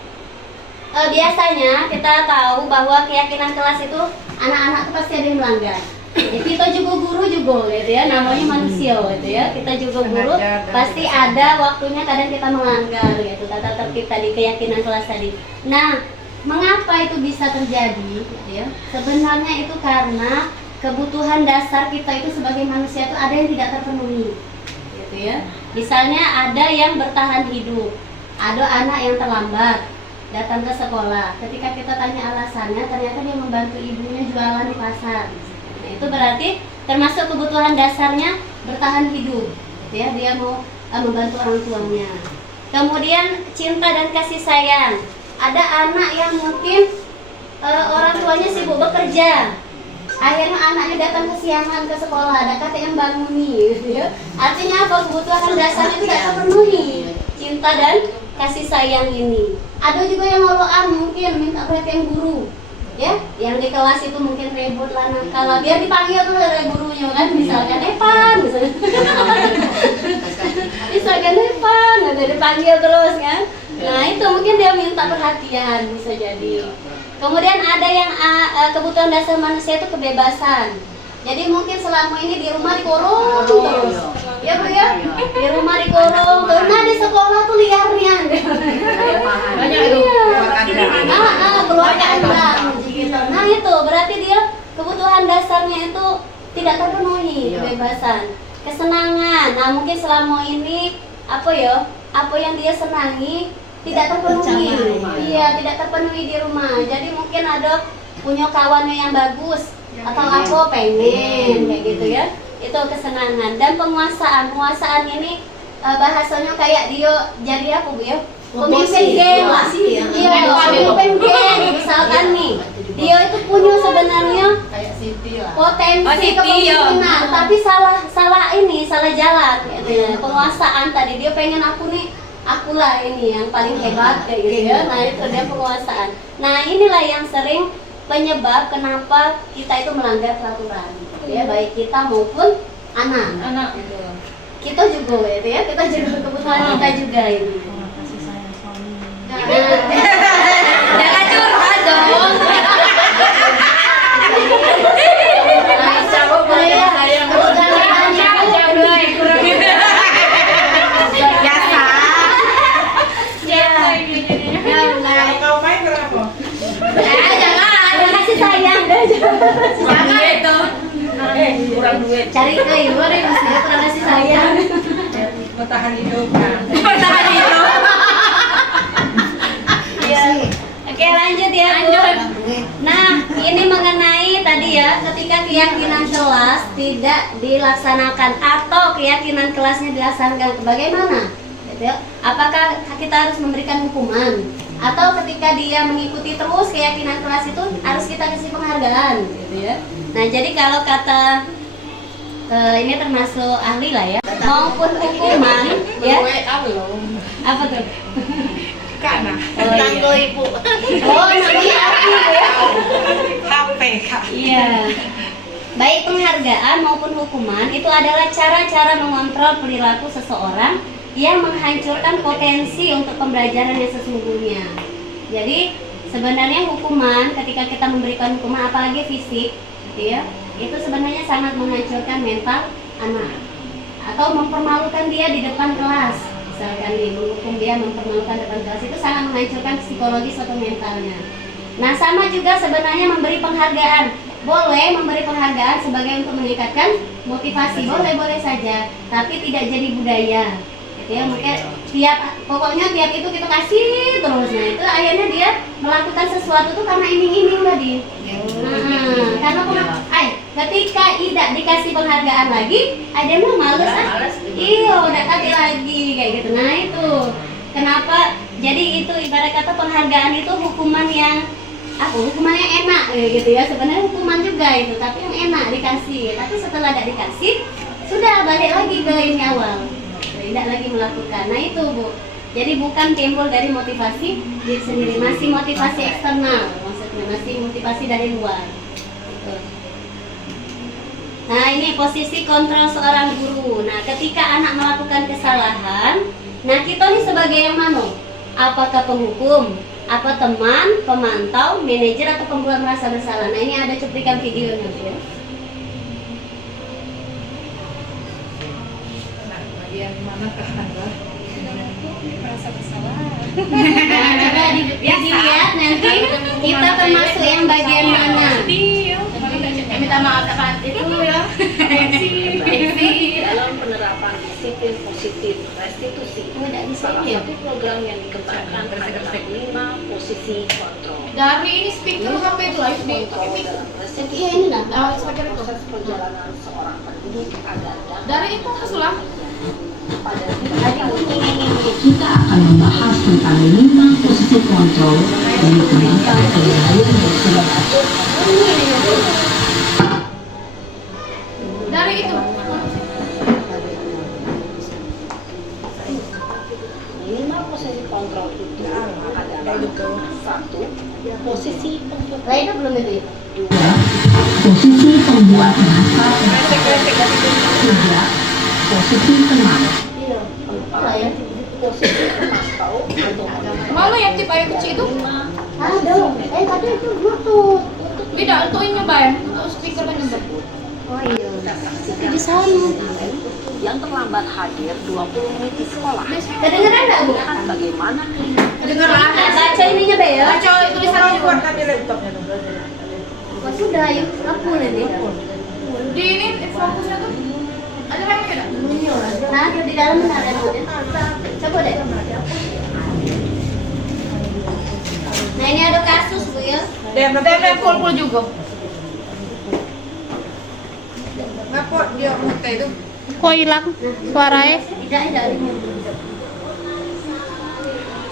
biasanya kita tahu bahwa keyakinan kelas itu anak-anak itu pasti ada yang melanggar. Ya, kita juga guru juga gitu ya, namanya manusia gitu ya. Kita juga guru pasti ada waktunya kadang kita melanggar gitu tata tertib tadi keyakinan kelas tadi. Nah, mengapa itu bisa terjadi gitu ya? Sebenarnya itu karena kebutuhan dasar kita itu sebagai manusia itu ada yang tidak terpenuhi gitu ya. Misalnya ada yang bertahan hidup, ada anak yang terlambat datang ke sekolah. Ketika kita tanya alasannya, ternyata dia membantu ibunya jualan di pasar. Nah, itu berarti termasuk kebutuhan dasarnya bertahan hidup, gitu ya. Dia mau membantu orang tuanya. Kemudian cinta dan kasih sayang. Ada anak yang mungkin orang tuanya sibuk bekerja, akhirnya anaknya datang kesiangan ke sekolah, ada kata yang banguni, gitu ya. Artinya apa? Kebutuhan dasarnya tidak terpenuhi, cinta dan kasih sayang ini. Ada juga yang ngoloan, mungkin minta perhatian guru, ya, yang di kelas itu mungkin ribut lah nakal, biar dipanggil tuh dari gurunya kan, misalkan Evan, misalkan Evan, udah dipanggil terus kan. Nah itu mungkin dia minta perhatian, bisa jadi. Kemudian ada yang kebutuhan dasar manusia itu kebebasan. Jadi mungkin selama ini di rumah dikurung terus, ya Bu ya, di rumah dikurung terus. Nah di sekolah tuh liarnya, Banyak itu. keluar kandang gitu. Nah itu berarti dia kebutuhan dasarnya itu tidak terpenuhi, kebebasan, kesenangan. Nah mungkin selama ini apa yang dia senangi tidak terpenuhi. Iya, tidak terpenuhi di rumah. Jadi mungkin ada punya kawannya yang bagus atau aku pengen kayak gitu ya. Itu kesenangan. Dan penguasaan ini bahasanya kayak dia jadi apa Bu ya? Pemimpin geng lah. Iya, pemimpin geng. Misalkan nih, dia itu punya sebenarnya Kayak Siti lah. potensi kepemimpinan, tapi salah jalan gitu ya. Penguasaan tadi dia pengen akulah ini yang paling hebat kayak gitu ya. Nah itu dia penguasaan. Nah inilah yang sering penyebab kenapa kita itu melanggar peraturan ya, baik kita maupun anak gitu. Kita juga gitu ya, kita juga kebutuhan kita juga ini. Jangan curhat dong. Kasih sayang deh. Jangan itu. Kurang duit. Cari ke ibu deh, mesti kurang kasih sayang. Bertahan hidup kan. Bertahan hidup. Iya. Oke lanjut ya Bu. Nah ini mengenai tadi ya, ketika keyakinan kelas tidak dilaksanakan atau keyakinan kelasnya dilaksanakan, bagaimana? Gitu ya. Apakah kita harus memberikan hukuman? Atau ketika dia mengikuti terus keyakinan kelas itu harus kita kasih penghargaan gitu ya. Nah jadi kalau kata ini termasuk ahli lah ya, maupun hukuman ya. Apa tuh? Karena Oh Ibu. Oh namanya aku ya. HP Kak. Iya. Baik penghargaan maupun hukuman itu adalah cara-cara mengontrol perilaku seseorang yang menghancurkan potensi untuk pembelajaran yang sesungguhnya. Jadi sebenarnya hukuman, ketika kita memberikan hukuman apalagi fisik gitu ya, itu sebenarnya sangat menghancurkan mental anak atau mempermalukan dia di depan kelas. Misalkan menghukum dia, mempermalukan depan kelas, itu sangat menghancurkan psikologis atau mentalnya. Nah sama juga sebenarnya memberi penghargaan. Boleh memberi penghargaan sebagai untuk meningkatkan motivasi, boleh saja, tapi tidak jadi budaya. Ya mungkin pokoknya tiap itu kita kasih terus. Nah itu akhirnya dia melakukan sesuatu tuh karena iming-iming tadi. Karena ketika tidak dikasih penghargaan lagi, ada yang males iya udah kasih lagi kayak gitu. Nah itu kenapa? Jadi itu ibarat kata penghargaan itu hukuman yang enak gitu ya. Sebenarnya hukuman juga itu, tapi yang enak dikasih. Tapi setelah tidak dikasih, sudah balik lagi ke ini awal. Tidak lagi melakukan. Nah itu Bu, jadi bukan timbul dari motivasi diri sendiri, masih motivasi eksternal, maksudnya masih motivasi dari luar gitu. Nah ini posisi kontrol seorang guru. Nah ketika anak melakukan kesalahan, nah kita nih sebagai yang mana? Apakah penghukum, apa teman, pemantau, manajer, atau pembuat merasa bersalah? Nah ini ada cuplikan videonya ya. Bagian mana ke Anda? Merasa bersalah. Coba dilihat nanti kita termasuk yang bagian mana. Minta maaf apa itu ya. Dalam penerapan disiplin positif restitusi, salah satu program yang dikembangkan adalah 5 posisi kontrol. Dari ini speaker HP itu live di Kontrol dalam restitusi Iya ini lah. proses perjalanan seorang pendidik agar Dari itu sulah. pada Kita akan membahas tentang 5 posisi kontrol yang dikembangkan oleh Ayah Yosua. Dari itu. 5 posisi kontrol itu adalah 1. Posisi Nah itu belum membuat bahasa tiga posisi teman. Mana yang tip air kecil itu? Ada. Tadi itu Bluetooth. Tidak, untuk ini nyoba ya. Untuk speaker kan nyoba. Oh iya. Di sana. Yang terlambat hadir 20 menit di sekolah. Kedengeran nggak Bu? Lihat bagaimana Baca ininya Be ya. Baca tulisannya di keluarkan di laptopnya tuh. Oh, sudah yuk. Kapul ini. Di ini fokusnya tuh. Ada remnya enggak? Nah, ada di dalam ada remote. Coba deh. Nah, ini ada kasus Bu ya. Dem full juga. Ngapa dia muka itu? Kok hilang suaranya? Tidak.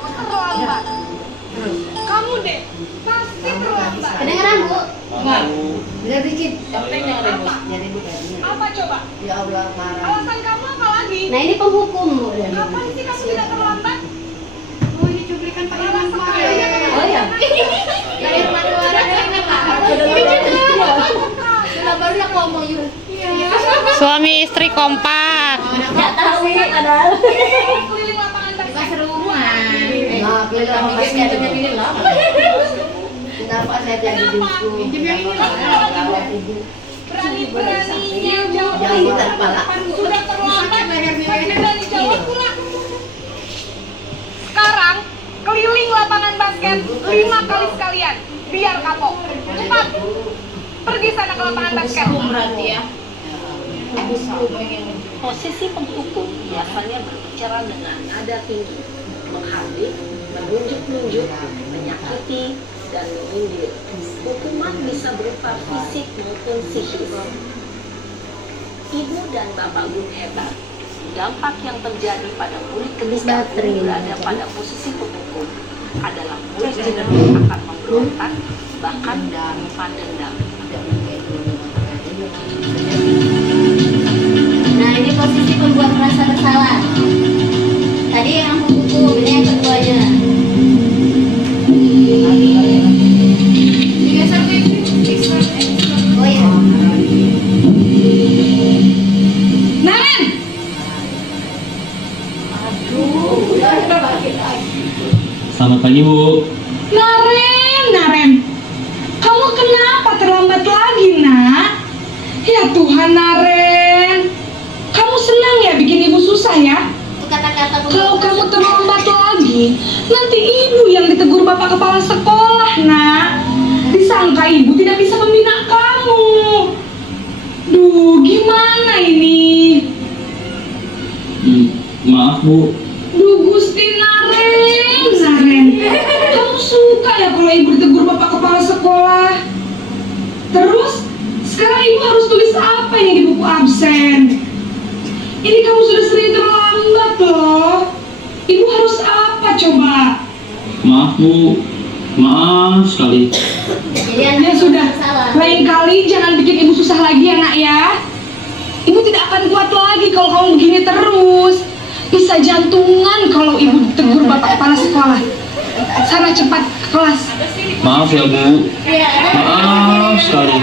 Terlambat. Kamu deh pasti terlambat. Kedengeran Bu? Enggak. Biar dikit. Apa coba? Ya Allah marah. Alasan kamu apa lagi? Nah, ini penghukum Bu. Kapan sih kamu tidak terlambat? Oh ini cuplikan Pak Irman Oh ya. Sudah baru yang ngomong yuk. Suami istri kompak. Enggak tahu ya padahal. Keliling lapangan basket. Nah, kelihatan basket ini lah. Kenapa saya jadi dukung? Kalau ibu Berani-beraninya jawab Jawab kepala. sudah terlambat. Masih berani jawab pula. Sekarang keliling lapangan basket 5 kali sekalian. Biar kapok. Cepat. Pergi sana ke lapangan basket. Berarti ya. posisi penghukum biasanya berbicara dengan nada tinggi, menghardik, menunjuk-nunjuk, menyakiti, dan menyindir. Hukuman bisa berupa fisik maupun psikis. Ibu dan bapak guru hebat. Dampak yang terjadi pada murid ketika berada pada posisi penghukum adalah murid cenderung akan memberontak, bahkan menyimpan dendam. Nah, ini posisi pembuat merasa bersalah. Tadi yang hukum, ini yang keduanya. Oh ya. Naren! Selamat pagi, Bu. Naren, kamu kenapa terlambat lagi, Nak? Ya Tuhan, Naren, kamu senang ya bikin ibu susah ya? Itu kata-kata Kalau pembuat kamu terlambat lagi, nanti ibu yang ditegur bapak kepala sekolah, Nak. Disangka ibu tidak bisa membina kamu. Duh, gimana ini? Maaf, Bu. Duh, Gusti Naren, kamu suka ya kalau ibu ditegur bapak kepala sekolah? Terus, sekarang ibu harus tulis apa ini di buku absen? Ini kamu sudah sering terlambat loh. Ibu harus apa coba? Maaf, Bu. Maaf sekali. Jadi Ya anak sudah, bersalah. lain kali jangan bikin ibu susah lagi ya nak ya. Ibu tidak akan kuat lagi kalau kamu begini terus. Bisa jantungan kalau ibu ditegur bapak kepala sekolah. Sana cepat ke kelas. Maaf ya, Bu. Iya, Maaf sekali.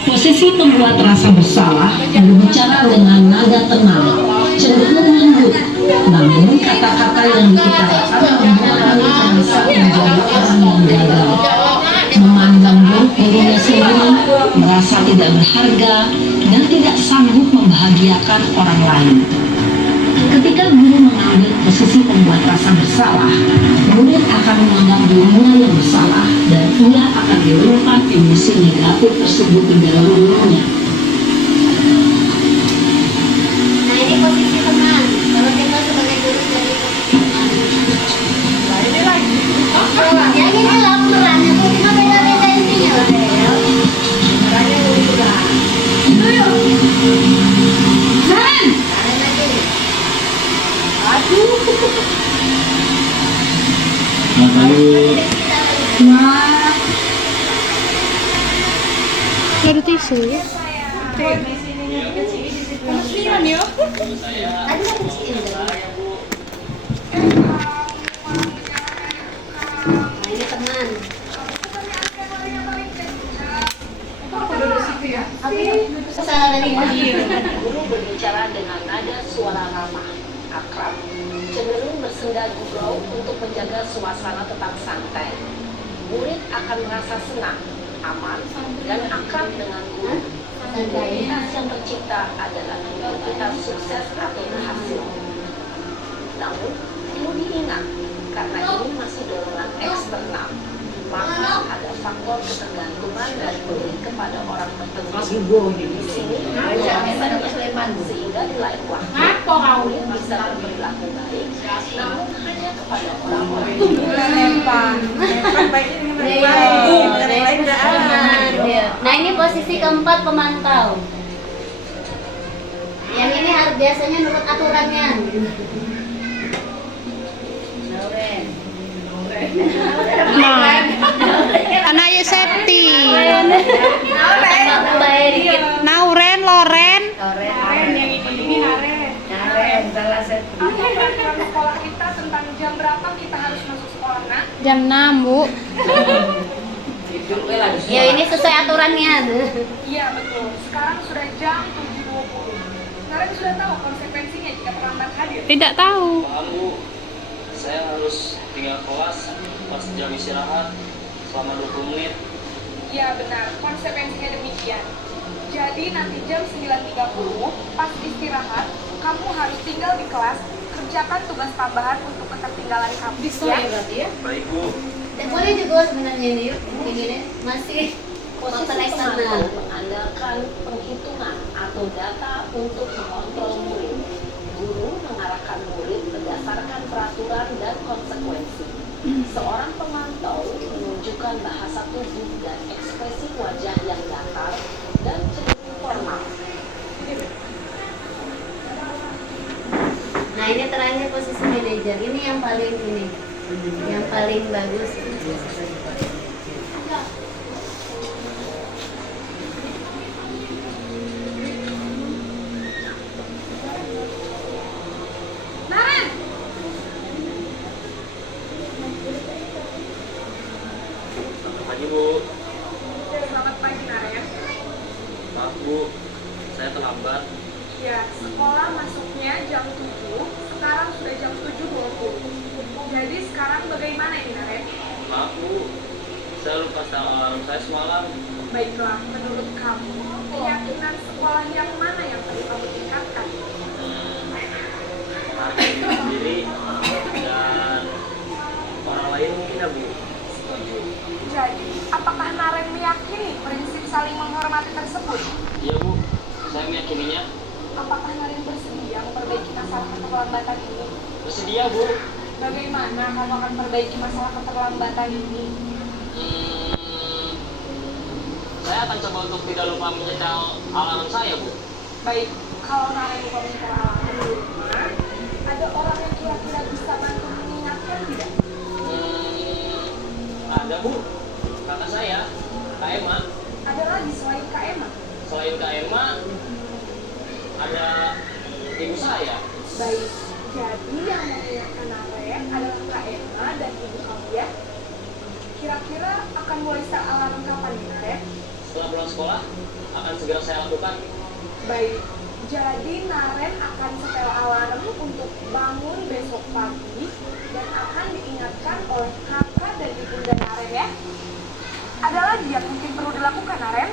Posisi pembuat rasa bersalah berbicara dengan nada tenang, cenderung lembut, namun kata-kata yang diutarakan membuat murid merasa menjadi orang yang gagal, memandang buruk dirinya sendiri, merasa tidak berharga, dan tidak sanggup membahagiakan orang lain. Ketika guru mengambil posisi pembuat rasa bersalah, murid akan menganggap dirinya yang bersalah dan ia akan dilepas emosi negatif tersebut di dalam dirinya. Nah, ini posisi teman. Kalau kita sebagai guru dari posisi teman. Yang ini lah perannya, cuma beda-beda intinya lah ya. Naren, Selamat pagi, Bu. nah, Ada tisu. Tadi kan kecil tadi. Nah, ini teman. Guru berbicara dengan nada suara ramah, akrab, cenderung bersenda gurau untuk menjaga suasana tetap santai. Murid akan merasa senang, aman, dan akrab dengan guru. Identitas yang tercipta adalah identitas sukses atau berhasil. Namun, perlu diingat, karena ini masih dorongan eksternal, maka ada faktor ketergantungan dari murid kepada orang tertentu. Di sini, sehingga di lain waktu, murid bisa berperilaku baik, namun hanya kepada orang-orang Nah, ini posisi keempat pemantau. Yang ini harus biasanya nurut aturannya. Anak Yuseti. Baik dikit. Nauren, Loren. Sekolah kita tentang jam berapa kita harus masuk sekolah, Nak? Jam 6, Bu. Ya, ini sesuai aturannya. Iya, betul. Sekarang sudah jam 7.20. Kalian sudah tahu konsekuensinya jika terlambat hadir? Tidak tahu. Paham Bu, saya harus tinggal kelas pas jam istirahat selama 20 menit. Ya, benar. Konsekuensinya demikian. Jadi nanti jam 9.30 pas istirahat, kamu harus tinggal di kelas, kerjakan tugas tambahan untuk ketertinggalan kamu. Ya? Baik Bu. Dan boleh juga sebenarnya ini yuk. Begini masih Posisi faktor eksternal. pemantau mengandalkan penghitungan atau data untuk mengontrol murid. Guru mengarahkan murid berdasarkan peraturan dan konsekuensi. Seorang pemantau menunjukkan bahasa tubuh dan ekspresi wajah yang datar dan cenderung formal. Nah, ini terakhir posisi manajer. Ini yang paling yang paling bagus. Pagi Bu. Selamat pagi, Naren. Maaf Bu, saya terlambat. Ya, sekolah masuknya jam 7, sekarang sudah jam 7.20. Jadi sekarang bagaimana ini, Naren? Maaf Bu, saya lupa setel alarm saya semalam. Baiklah, menurut kamu, keyakinan sekolah yang mana yang perlu kamu tingkatkan? Harga diri sendiri dan orang lain mungkin ya Bu. Setuju. Jadi, apakah Naren meyakini prinsip saling menghormati tersebut? Iya Bu, saya meyakininya. Apakah Naren bersedia memperbaiki masalah keterlambatan ini? Bersedia Bu. Bagaimana kamu akan perbaiki masalah keterlambatan ini? Saya akan coba untuk tidak lupa menyetel alarm saya Bu. Baik, kalau Naren lupa menyetel alarm di rumah, ada orang yang kira-kira bisa bantu mengingatkan tidak? Ada Bu, kakak saya, Kak Emma. Ada lagi selain Kak Emma? Selain Kak Emma, ada ibu saya. Baik, jadi yang mengingatkan Naren adalah Kak Emma dan ibu kamu ya. Kira-kira akan mulai setel alarm kapan nih, Naren? Setelah pulang sekolah, akan segera saya lakukan. Baik, jadi Naren akan setel alarm untuk bangun besok pagi dan akan diingatkan oleh kakak dan ibunda Naren ya. Ada lagi yang mungkin perlu dilakukan, Naren,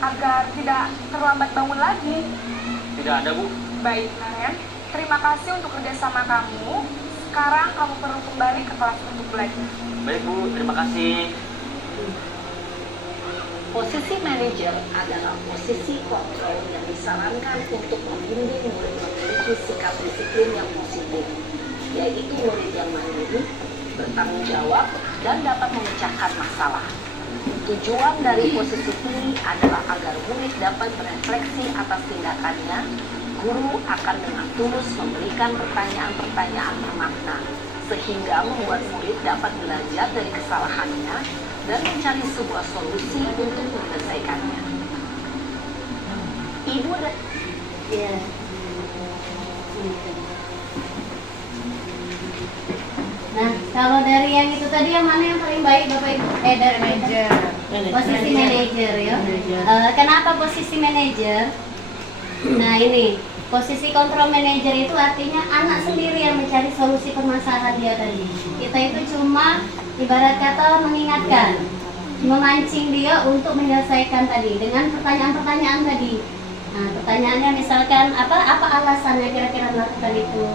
agar tidak terlambat bangun lagi? Tidak ada Bu. Baik, Naren. Terima kasih untuk kerjasama kamu. Sekarang kamu perlu kembali ke kelas untuk belajar. Baik Bu, terima kasih. Posisi manajer adalah posisi kontrol yang disarankan untuk membimbing murid memiliki sikap disiplin yang positif, yaitu murid yang mandiri, bertanggung jawab, dan dapat memecahkan masalah. Tujuan dari posisi ini adalah agar murid dapat berefleksi atas tindakannya. Guru akan dengan tulus memberikan pertanyaan-pertanyaan bermakna, sehingga membuat murid dapat belajar dari kesalahannya dan mencari sebuah solusi untuk menyelesaikannya. Ibu dan Ya. Nah, kalau dari yang itu tadi yang mana yang paling baik Bapak Ibu? Dari manajer. Posisi manajer ya. Kenapa posisi manajer? Nah ini, posisi kontrol manajer itu artinya anak sendiri yang mencari solusi permasalahan dia tadi. Kita itu cuma ibarat kata mengingatkan, memancing dia untuk menyelesaikan tadi dengan pertanyaan-pertanyaan tadi. Nah, pertanyaannya misalkan apa alasannya kira-kira melakukan itu.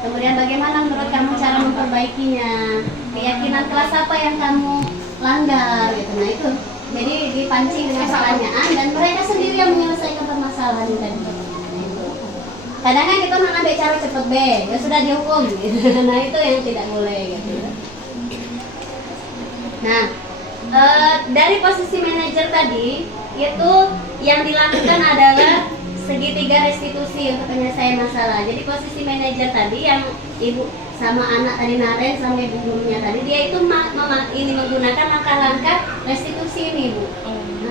Kemudian bagaimana menurut kamu cara memperbaikinya? Keyakinan kelas apa yang kamu langgar gitu. Nah itu. Jadi dipancing dengan pertanyaan dan mereka sendiri yang menyelesaikan permasalahan tadi. Kadang kan kita mengambil cara cepet B, ya sudah dihukum gitu. Nah itu yang tidak boleh gitu. Nah, dari posisi manajer tadi itu yang dilakukan adalah segitiga restitusi untuk penyelesaian masalah. Jadi posisi manajer tadi yang ibu sama anak tadi Naren sama ibu gurunya tadi, dia itu menggunakan langkah-langkah restitusi ini Bu.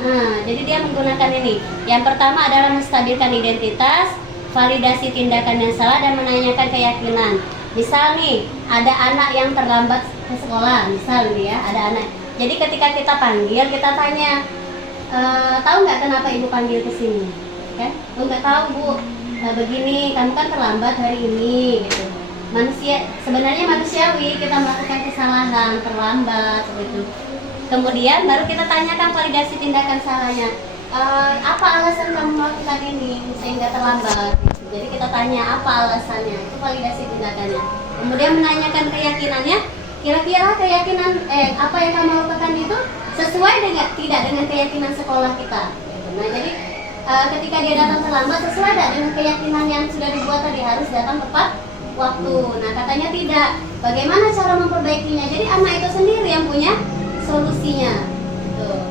Nah, jadi dia menggunakan ini. Yang pertama adalah menstabilkan identitas, validasi tindakan yang salah dan menanyakan keyakinan. Misal nih, ada anak yang terlambat ke sekolah, misal nih ya, ada anak. Jadi ketika kita panggil, kita tanya, tahu nggak kenapa ibu panggil ke sini? Kan? Oh nggak tahu Bu, begini, kamu kan terlambat hari ini, gitu. Sebenarnya manusiawi kita melakukan kesalahan, terlambat, gitu. Kemudian baru kita tanyakan validasi tindakan salahnya. Apa alasan kamu melakukan ini sehingga terlambat? Jadi kita tanya apa alasannya, itu validasi tindakannya. Kemudian menanyakan keyakinannya, kira-kira keyakinan apa yang kamu lakukan itu sesuai tidak dengan keyakinan sekolah kita. Nah jadi ketika dia datang terlambat sesuai tidak dengan keyakinan yang sudah dibuat tadi, harus datang tepat waktu. Nah katanya tidak. Bagaimana cara memperbaikinya? Jadi anak itu sendiri yang punya solusinya. Tuh.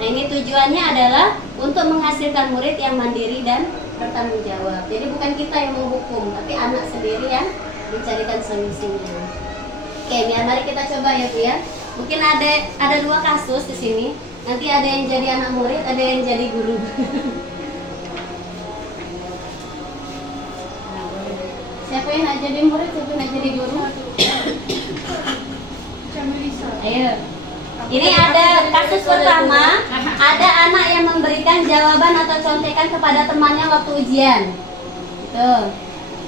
Nah ini tujuannya adalah untuk menghasilkan murid yang mandiri dan bertanggung jawab. Jadi bukan kita yang menghukum, tapi anak sendiri yang mencarikan solusinya. Oke, mari kita coba ya Bu ya. Mungkin ada 2 kasus di sini. Nanti ada yang jadi anak murid, ada yang jadi guru. Siapa yang nak jadi murid, siapa yang nak jadi guru? Ayo. Ini ada kasus pertama, ada anak yang memberikan jawaban atau contekan kepada temannya waktu ujian. Tuh,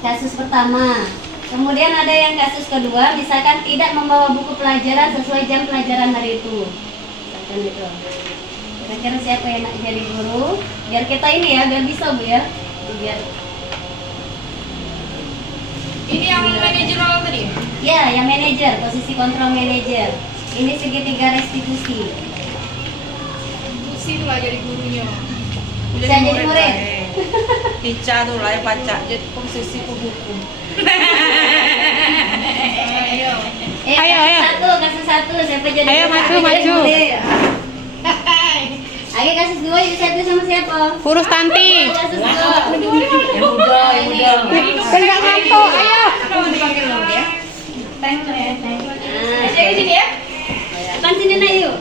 kasus pertama. Kemudian ada yang kasus kedua, misalkan tidak membawa buku pelajaran sesuai jam pelajaran hari itu. Misalkan itu. Kira-kira siapa yang nak jadi guru? Biar kita ini ya, biar bisa Bu ya. Biar. Ini yang manajer tadi? Ya, yang manajer, posisi kontrol manajer. Ini segitiga restitusi. Lucy itu lah jadi gurunya. Saya jadi murid. Pica tuh lah yang baca jadi posisi penghukum. Ayo. Kasus satu, siapa jadi Ayo, maju. Ayo kasus 2 jadi satu sama siapa? Urus Tanti. Kasus 2. Yang muda. Enggak ngantuk, ayo. Jadi sini ya. Depan sini nak yuk.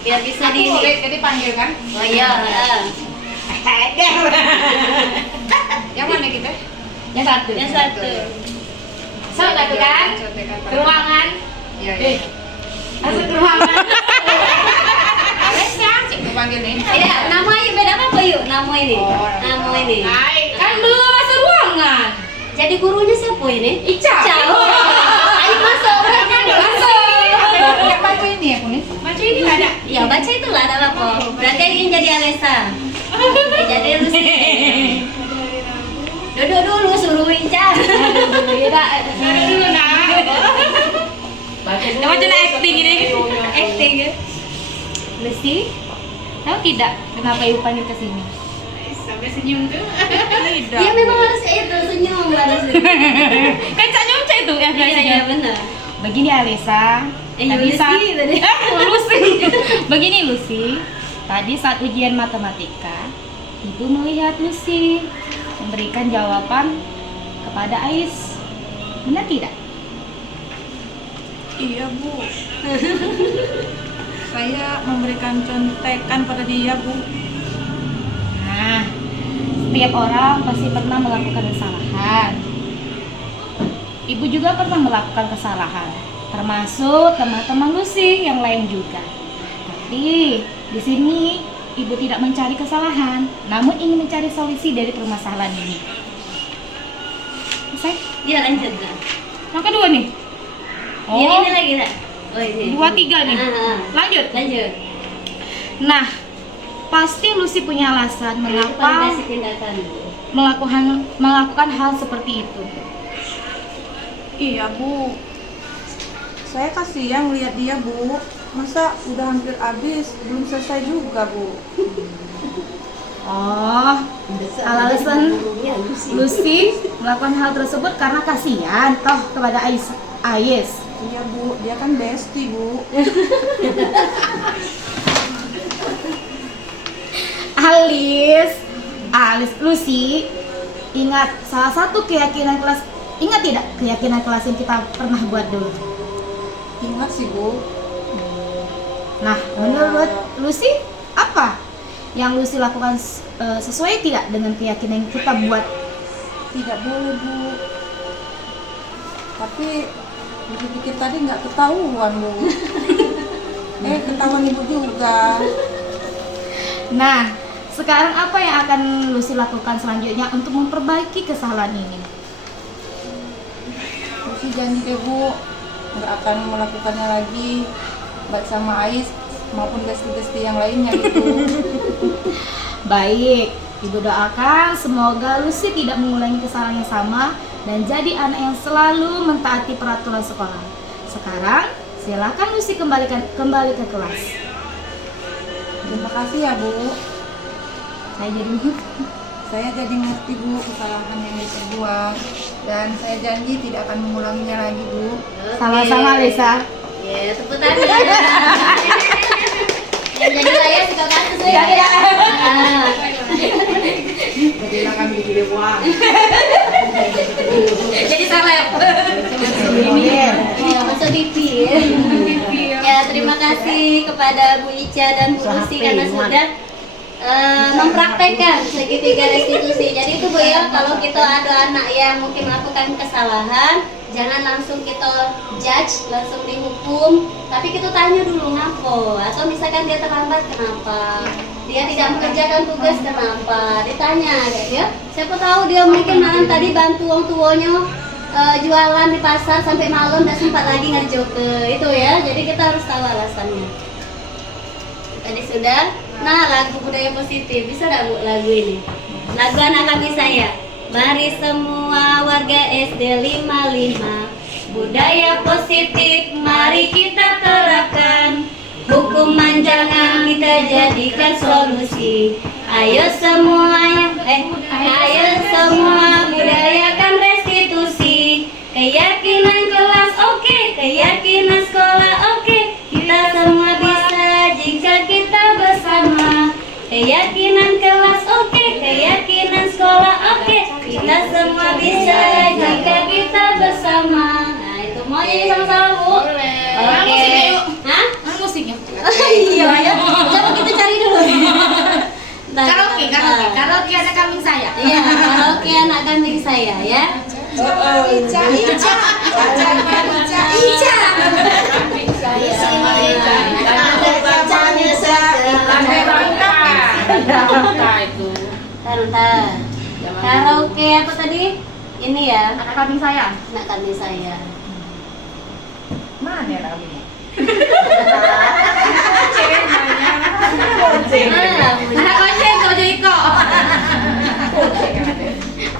Biar bisa di Jadi panggil kan? Oh iya. Yang mana kita? Yang satu. Satu kan? Ke ruangan. Iya. Masuk ke ruangan. Alesnya, cik gue panggil nih. Iya, nama yuk beda apa yuk? Nama ini. Nama ini. Hai, kan belum masuk ruangan. Jadi gurunya siapa ini? Ica. Ayo masuk. Masuk. Yang baca ini aku nih. Baca ini nggak ada. Ya baca itulah ada apa? Berarti ingin jadi Alesa. Jadi Lucy. Duduk dulu suruh Ica. Ada dulu nak. Macam acting ini. Acting ya. Lucy. Tahu tidak kenapa ibu panggil ke sini? Sampai senyum tuh. Iya memang harus itu senyum harus. Kan senyum itu ya Iya benar. Begini Alisa. Lucy tadi. Lucy. Begini Lucy. Tadi saat ujian matematika, Ibu melihat Lucy memberikan jawaban kepada Ais. Benar tidak? Iya Bu. Saya memberikan contekan pada dia Bu. Nah, setiap orang pasti pernah melakukan kesalahan. Ibu juga pernah melakukan kesalahan, termasuk teman-teman Lucy yang lain juga. Tapi di sini Ibu tidak mencari kesalahan, namun ingin mencari solusi dari permasalahan ini. Selesai? Ya lanjut Kak. Yang kedua nih. Yang ini lagi Kak. Oh ini. 2, 3 nih. Lanjut. Lanjut. Nah, pasti Lucy punya alasan mengapa Rekomendasi tindakan. melakukan hal seperti itu. Iya Bu, saya kasihan lihat dia Bu. Masa udah hampir habis, belum selesai juga Bu. Oh, alasan Lucy melakukan hal tersebut karena kasihan toh kepada Ais. Iya Bu, dia kan bestie Bu. Alis, Lucy, ingat salah satu keyakinan kelas. Ingat tidak keyakinan kelas yang kita pernah buat dulu? Ingat sih Bu. Nah, menurut Lucy, apa yang Lucy lakukan sesuai tidak dengan keyakinan yang kita buat? Tidak boleh Bu. Tapi dipikir tadi nggak ketahuan Bu. Ketahuan Ibu juga. Nah, sekarang apa yang akan Lucy lakukan selanjutnya untuk memperbaiki kesalahan ini? Lucy janji deh Bu, nggak akan melakukannya lagi, baik sama Ais maupun bestie-bestie yang lainnya gitu. Baik, Ibu doakan semoga Lucy tidak mengulangi kesalahan yang sama dan jadi anak yang selalu mentaati peraturan sekolah. Sekarang, silakan Lucy kembali ke kelas. Terima kasih ya Bu. Saya jadi ngerti Bu kesalahan yang saya buat, dan saya janji tidak akan mengulanginya lagi Bu. Sama-sama Lisa. Ya, tepuk tangan. Yang jadi saya suka kasus ya. Jadi akan bikin uang. Jadi seleb. Masuk TV. Ya, terima kasih kepada Bu Ica dan Bu Lucy karena sudah mempraktekkan segitiga restitusi. Jadi itu Bu ya, kalau kita ada anak yang mungkin melakukan kesalahan, jangan langsung kita judge, langsung dihukum, tapi kita tanya dulu ngapa, atau misalkan dia terlambat kenapa, dia tidak mengerjakan tugas kenapa, ditanya guys ya. Siapa tahu dia mungkin malam tadi bantu wong tuanya jualan di pasar sampai malam dan sempat lagi ngerjoke itu ya. Jadi kita harus tahu alasannya. Tadi sudah. Nah, lagu budaya positif bisa enggak Bu lagu ini? Lagu anak kami saya. Mari semua warga SD 55, budaya positif mari kita terapkan. Hukuman jangan kita jadikan solusi. Ayo semuanya, ayo semua budayakan restitusi. Keyakinan kelas oke, keyakinan sekolah oke. Kita semua bisa jika kita bersama. Keyakinan kelas oke, keyakinan sekolah oke. Kita semua bisa jika kita bersama. Nah, itu mau nyanyi sama-sama Bu? Oke. Hah? Musiknya. Iya ya. Coba kita cari dulu. Karaoke anak kambing saya. Iya, karaoke anak kambing saya ya. Ica. Bentar. Karaoke apa tadi? Ini ya. Anak kambing saya. Anak kambing saya. Mana anak kambingnya? Anak koceng Kojo Iko.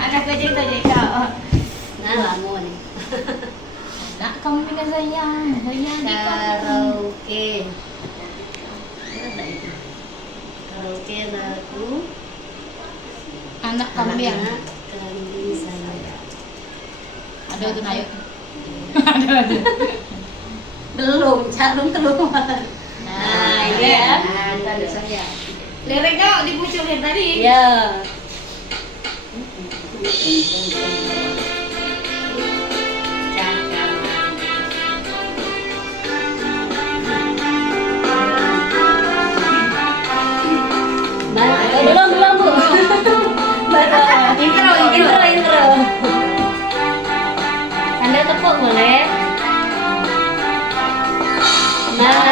Anak koceng Kojo Iko. Nah, lamun. Anak kambing saya. Karaoke. Ada itu. Karaoke lagu Anak kambing. anak kambing saya. Ada itu Nayo. Belum keluar. Nah, ini ya. Saya. Liriknya dimunculin tadi. Ya. Belum Bu. Intro. Sambil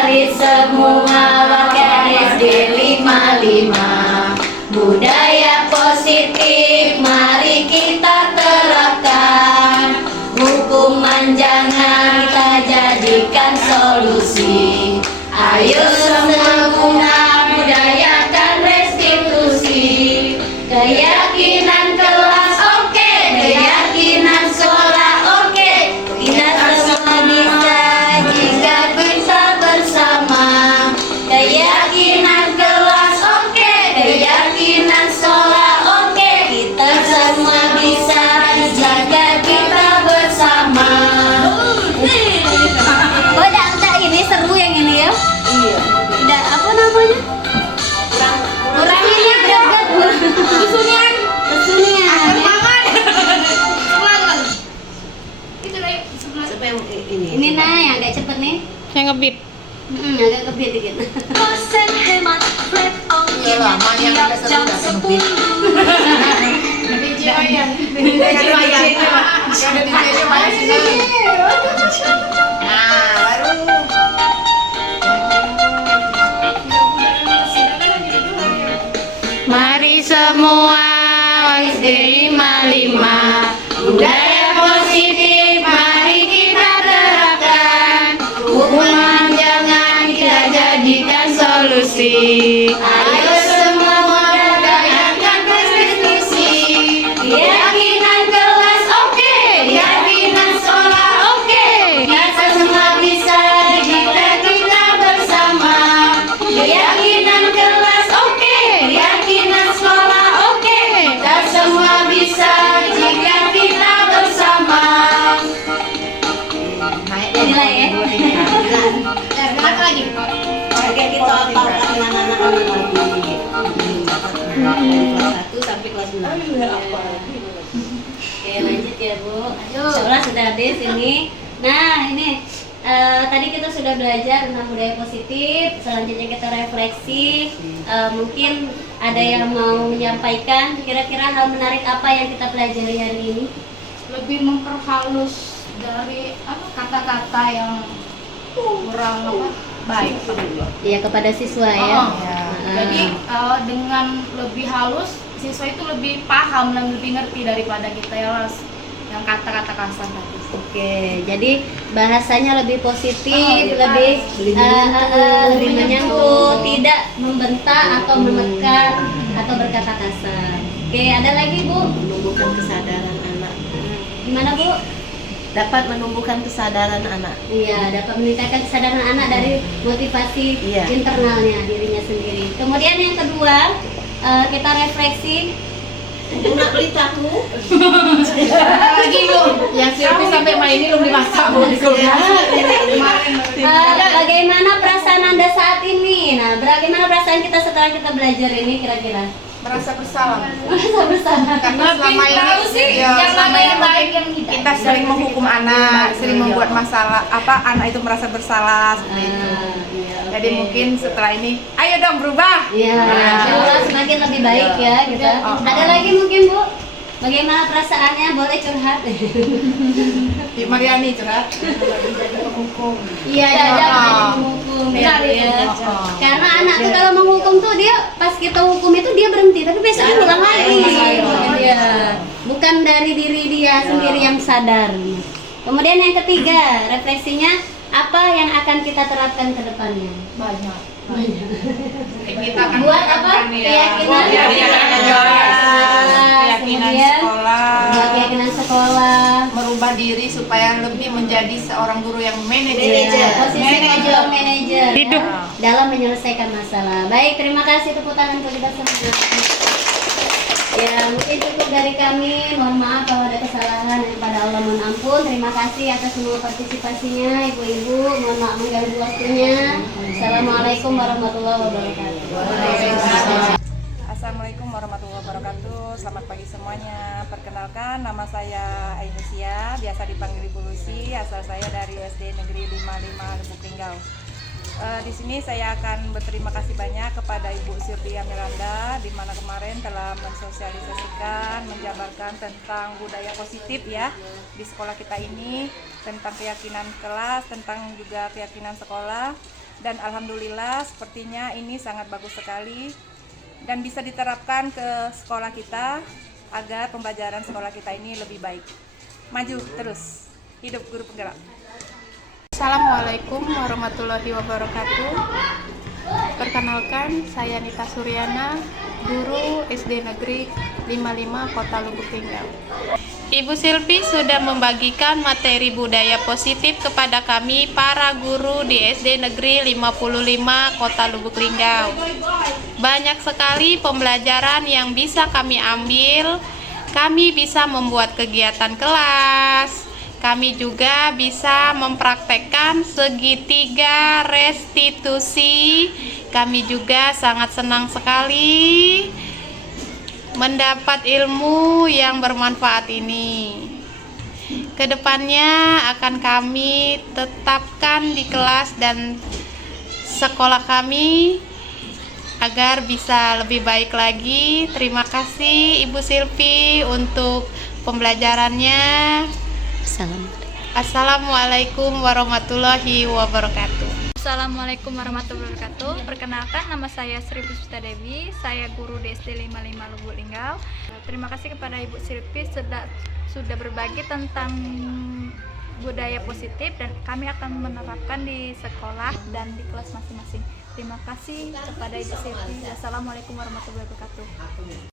Mari semua warga SD 55, budaya positif mari kita terapkan. Hukuman jangan kita jadikan solusi. Ayo semua budayakan restitusi. Keyakinan kelas oke, keyakinan sekolah oke. Kita semua bisa jika kita bersama. Keyakinan kelas oke, keyakinan sekolah oke. Kita semua bisa jika kita bersama. Oh, tak ini seru yang ini ya? Iya. Tidak apa namanya? Kurang ini greget. Kesunian. Kesunian. Itu lah sebelah. Supaya ini. Ini nah yang agak cepet nih. Yang ngebit. Agak kebit dikit. Iya lama yang kita seru nggak sempit. Nah, baru. Mari semua SD 55, budaya positif mari kita terapkan. Hukuman jangan kita jadikan solusi. Ayo semua budayakan restitusi. Keyakinan kelas oke, keyakinan sekolah oke. Kita semua bisa jika kita bersama. Keyakinan kelas oke, keyakinan sekolah oke. Kita semua bisa jika kita bersama. Jadilah ya. Lagi. Oke, kita apalkan dengan anak-anak lagi. Kelas 1 sampai kelas 6. Oke, lanjut ya Bu. Sekolah sudah habis ini. Nah ini tadi kita sudah belajar tentang budaya positif. Selanjutnya kita refleksi. Mungkin ada yang mau menyampaikan kira-kira hal menarik apa yang kita pelajari hari ini? Lebih memperhalus dari kata-kata yang kurang baik. Ya kepada siswa ya. Jadi dengan lebih halus siswa itu lebih paham dan lebih ngerti daripada kita yang kata-kata kasar tadi. Oke, jadi bahasanya lebih positif, lebih menyangkut, tidak membentak atau menekan atau berkata kasar. Oke, ada lagi Bu? Menumbuhkan kesadaran anak. Gimana Bu? Dapat menumbuhkan kesadaran anak. Iya, dapat meningkatkan kesadaran anak dari motivasi Iya. internalnya dirinya sendiri. Kemudian yang kedua, kita refleksi. Nak beli tahu. Lagi Bu, yang Silvi sampai main ini belum dimasak Bu di kulkas. Bagaimana perasaan Anda saat ini? Nah, bagaimana perasaan kita setelah kita belajar ini kira-kira? Merasa bersalah. Merasa bersalah. Karena selama ini yang mana yang baik yang tidak. kita sering menghukum anak, sering membuat masalah, anak itu merasa bersalah seperti itu. Jadi mungkin setelah ini, ayo dong berubah. Iya, semoga semakin lebih baik ya gitu. Ada lagi mungkin Bu? Bagaimana perasaannya? Boleh curhat. Di Mariani curhat. Iya, jangan menghukum. Benar ya. Karena anak tuh kalau menghukum tuh dia pas kita hukum itu dia berhenti, tapi besoknya ulang lagi. Iya. Bukan dari diri dia sendiri yang sadar. Kemudian yang ketiga, refleksinya apa yang akan kita terapkan ke depannya? Banyak. Kita akan Buat apa? Keyakinan. Keyakinan sekolah. Buat keyakinan sekolah. Merubah diri supaya lebih menjadi seorang guru yang manajer. Posisi seorang manajer Hidup. dalam menyelesaikan masalah. Baik, terima kasih tepuk tangan untuk kita semua. Ya, mungkin cukup dari kami. Mohon maaf kalau ada kesalahan, kepada Allah mohon ampun. Terima kasih atas semua partisipasinya, ibu-ibu. Mohon maaf mengganggu waktunya. Assalamualaikum warahmatullahi wabarakatuh. Assalamualaikum warahmatullahi wabarakatuh. Selamat pagi semuanya. Perkenalkan, nama saya Ainusia, biasa dipanggil Ibu Lucy. Asal saya dari SD Negeri 55 Lubuk Linggau. Di sini saya akan berterima kasih banyak kepada Ibu Sylvia Miranda, di mana kemarin telah mensosialisasikan, menjabarkan tentang budaya positif ya di sekolah kita ini, tentang keyakinan kelas, tentang juga keyakinan sekolah. dan alhamdulillah sepertinya ini sangat bagus sekali dan bisa diterapkan ke sekolah kita agar pembelajaran sekolah kita ini lebih baik. Maju terus, hidup guru penggerak. Assalamualaikum warahmatullahi wabarakatuh. Perkenalkan, saya Nita Suryana, guru SD Negeri 55 Kota Lubuk Linggau. Ibu Silvi sudah membagikan materi budaya positif kepada kami para guru di SD Negeri 55 Kota Lubuk Linggau. Banyak sekali pembelajaran yang bisa kami ambil. Kami bisa membuat kegiatan kelas. Kami juga bisa mempraktekkan segitiga restitusi. Kami juga sangat senang sekali mendapat ilmu yang bermanfaat ini. Kedepannya akan kami tetapkan di kelas dan sekolah kami agar bisa lebih baik lagi. Terima kasih Ibu Silvi untuk pembelajarannya. Assalamualaikum warahmatullahi wabarakatuh. Assalamualaikum warahmatullahi wabarakatuh. Perkenalkan, nama saya Sri Puspita Dewi. Saya guru di SD 55 Lubuk Linggau. Terima kasih kepada Ibu Silvi sudah berbagi tentang budaya positif dan kami akan menerapkan di sekolah dan di kelas masing-masing. Terima kasih kepada Ibu Silvi. Assalamualaikum warahmatullahi wabarakatuh.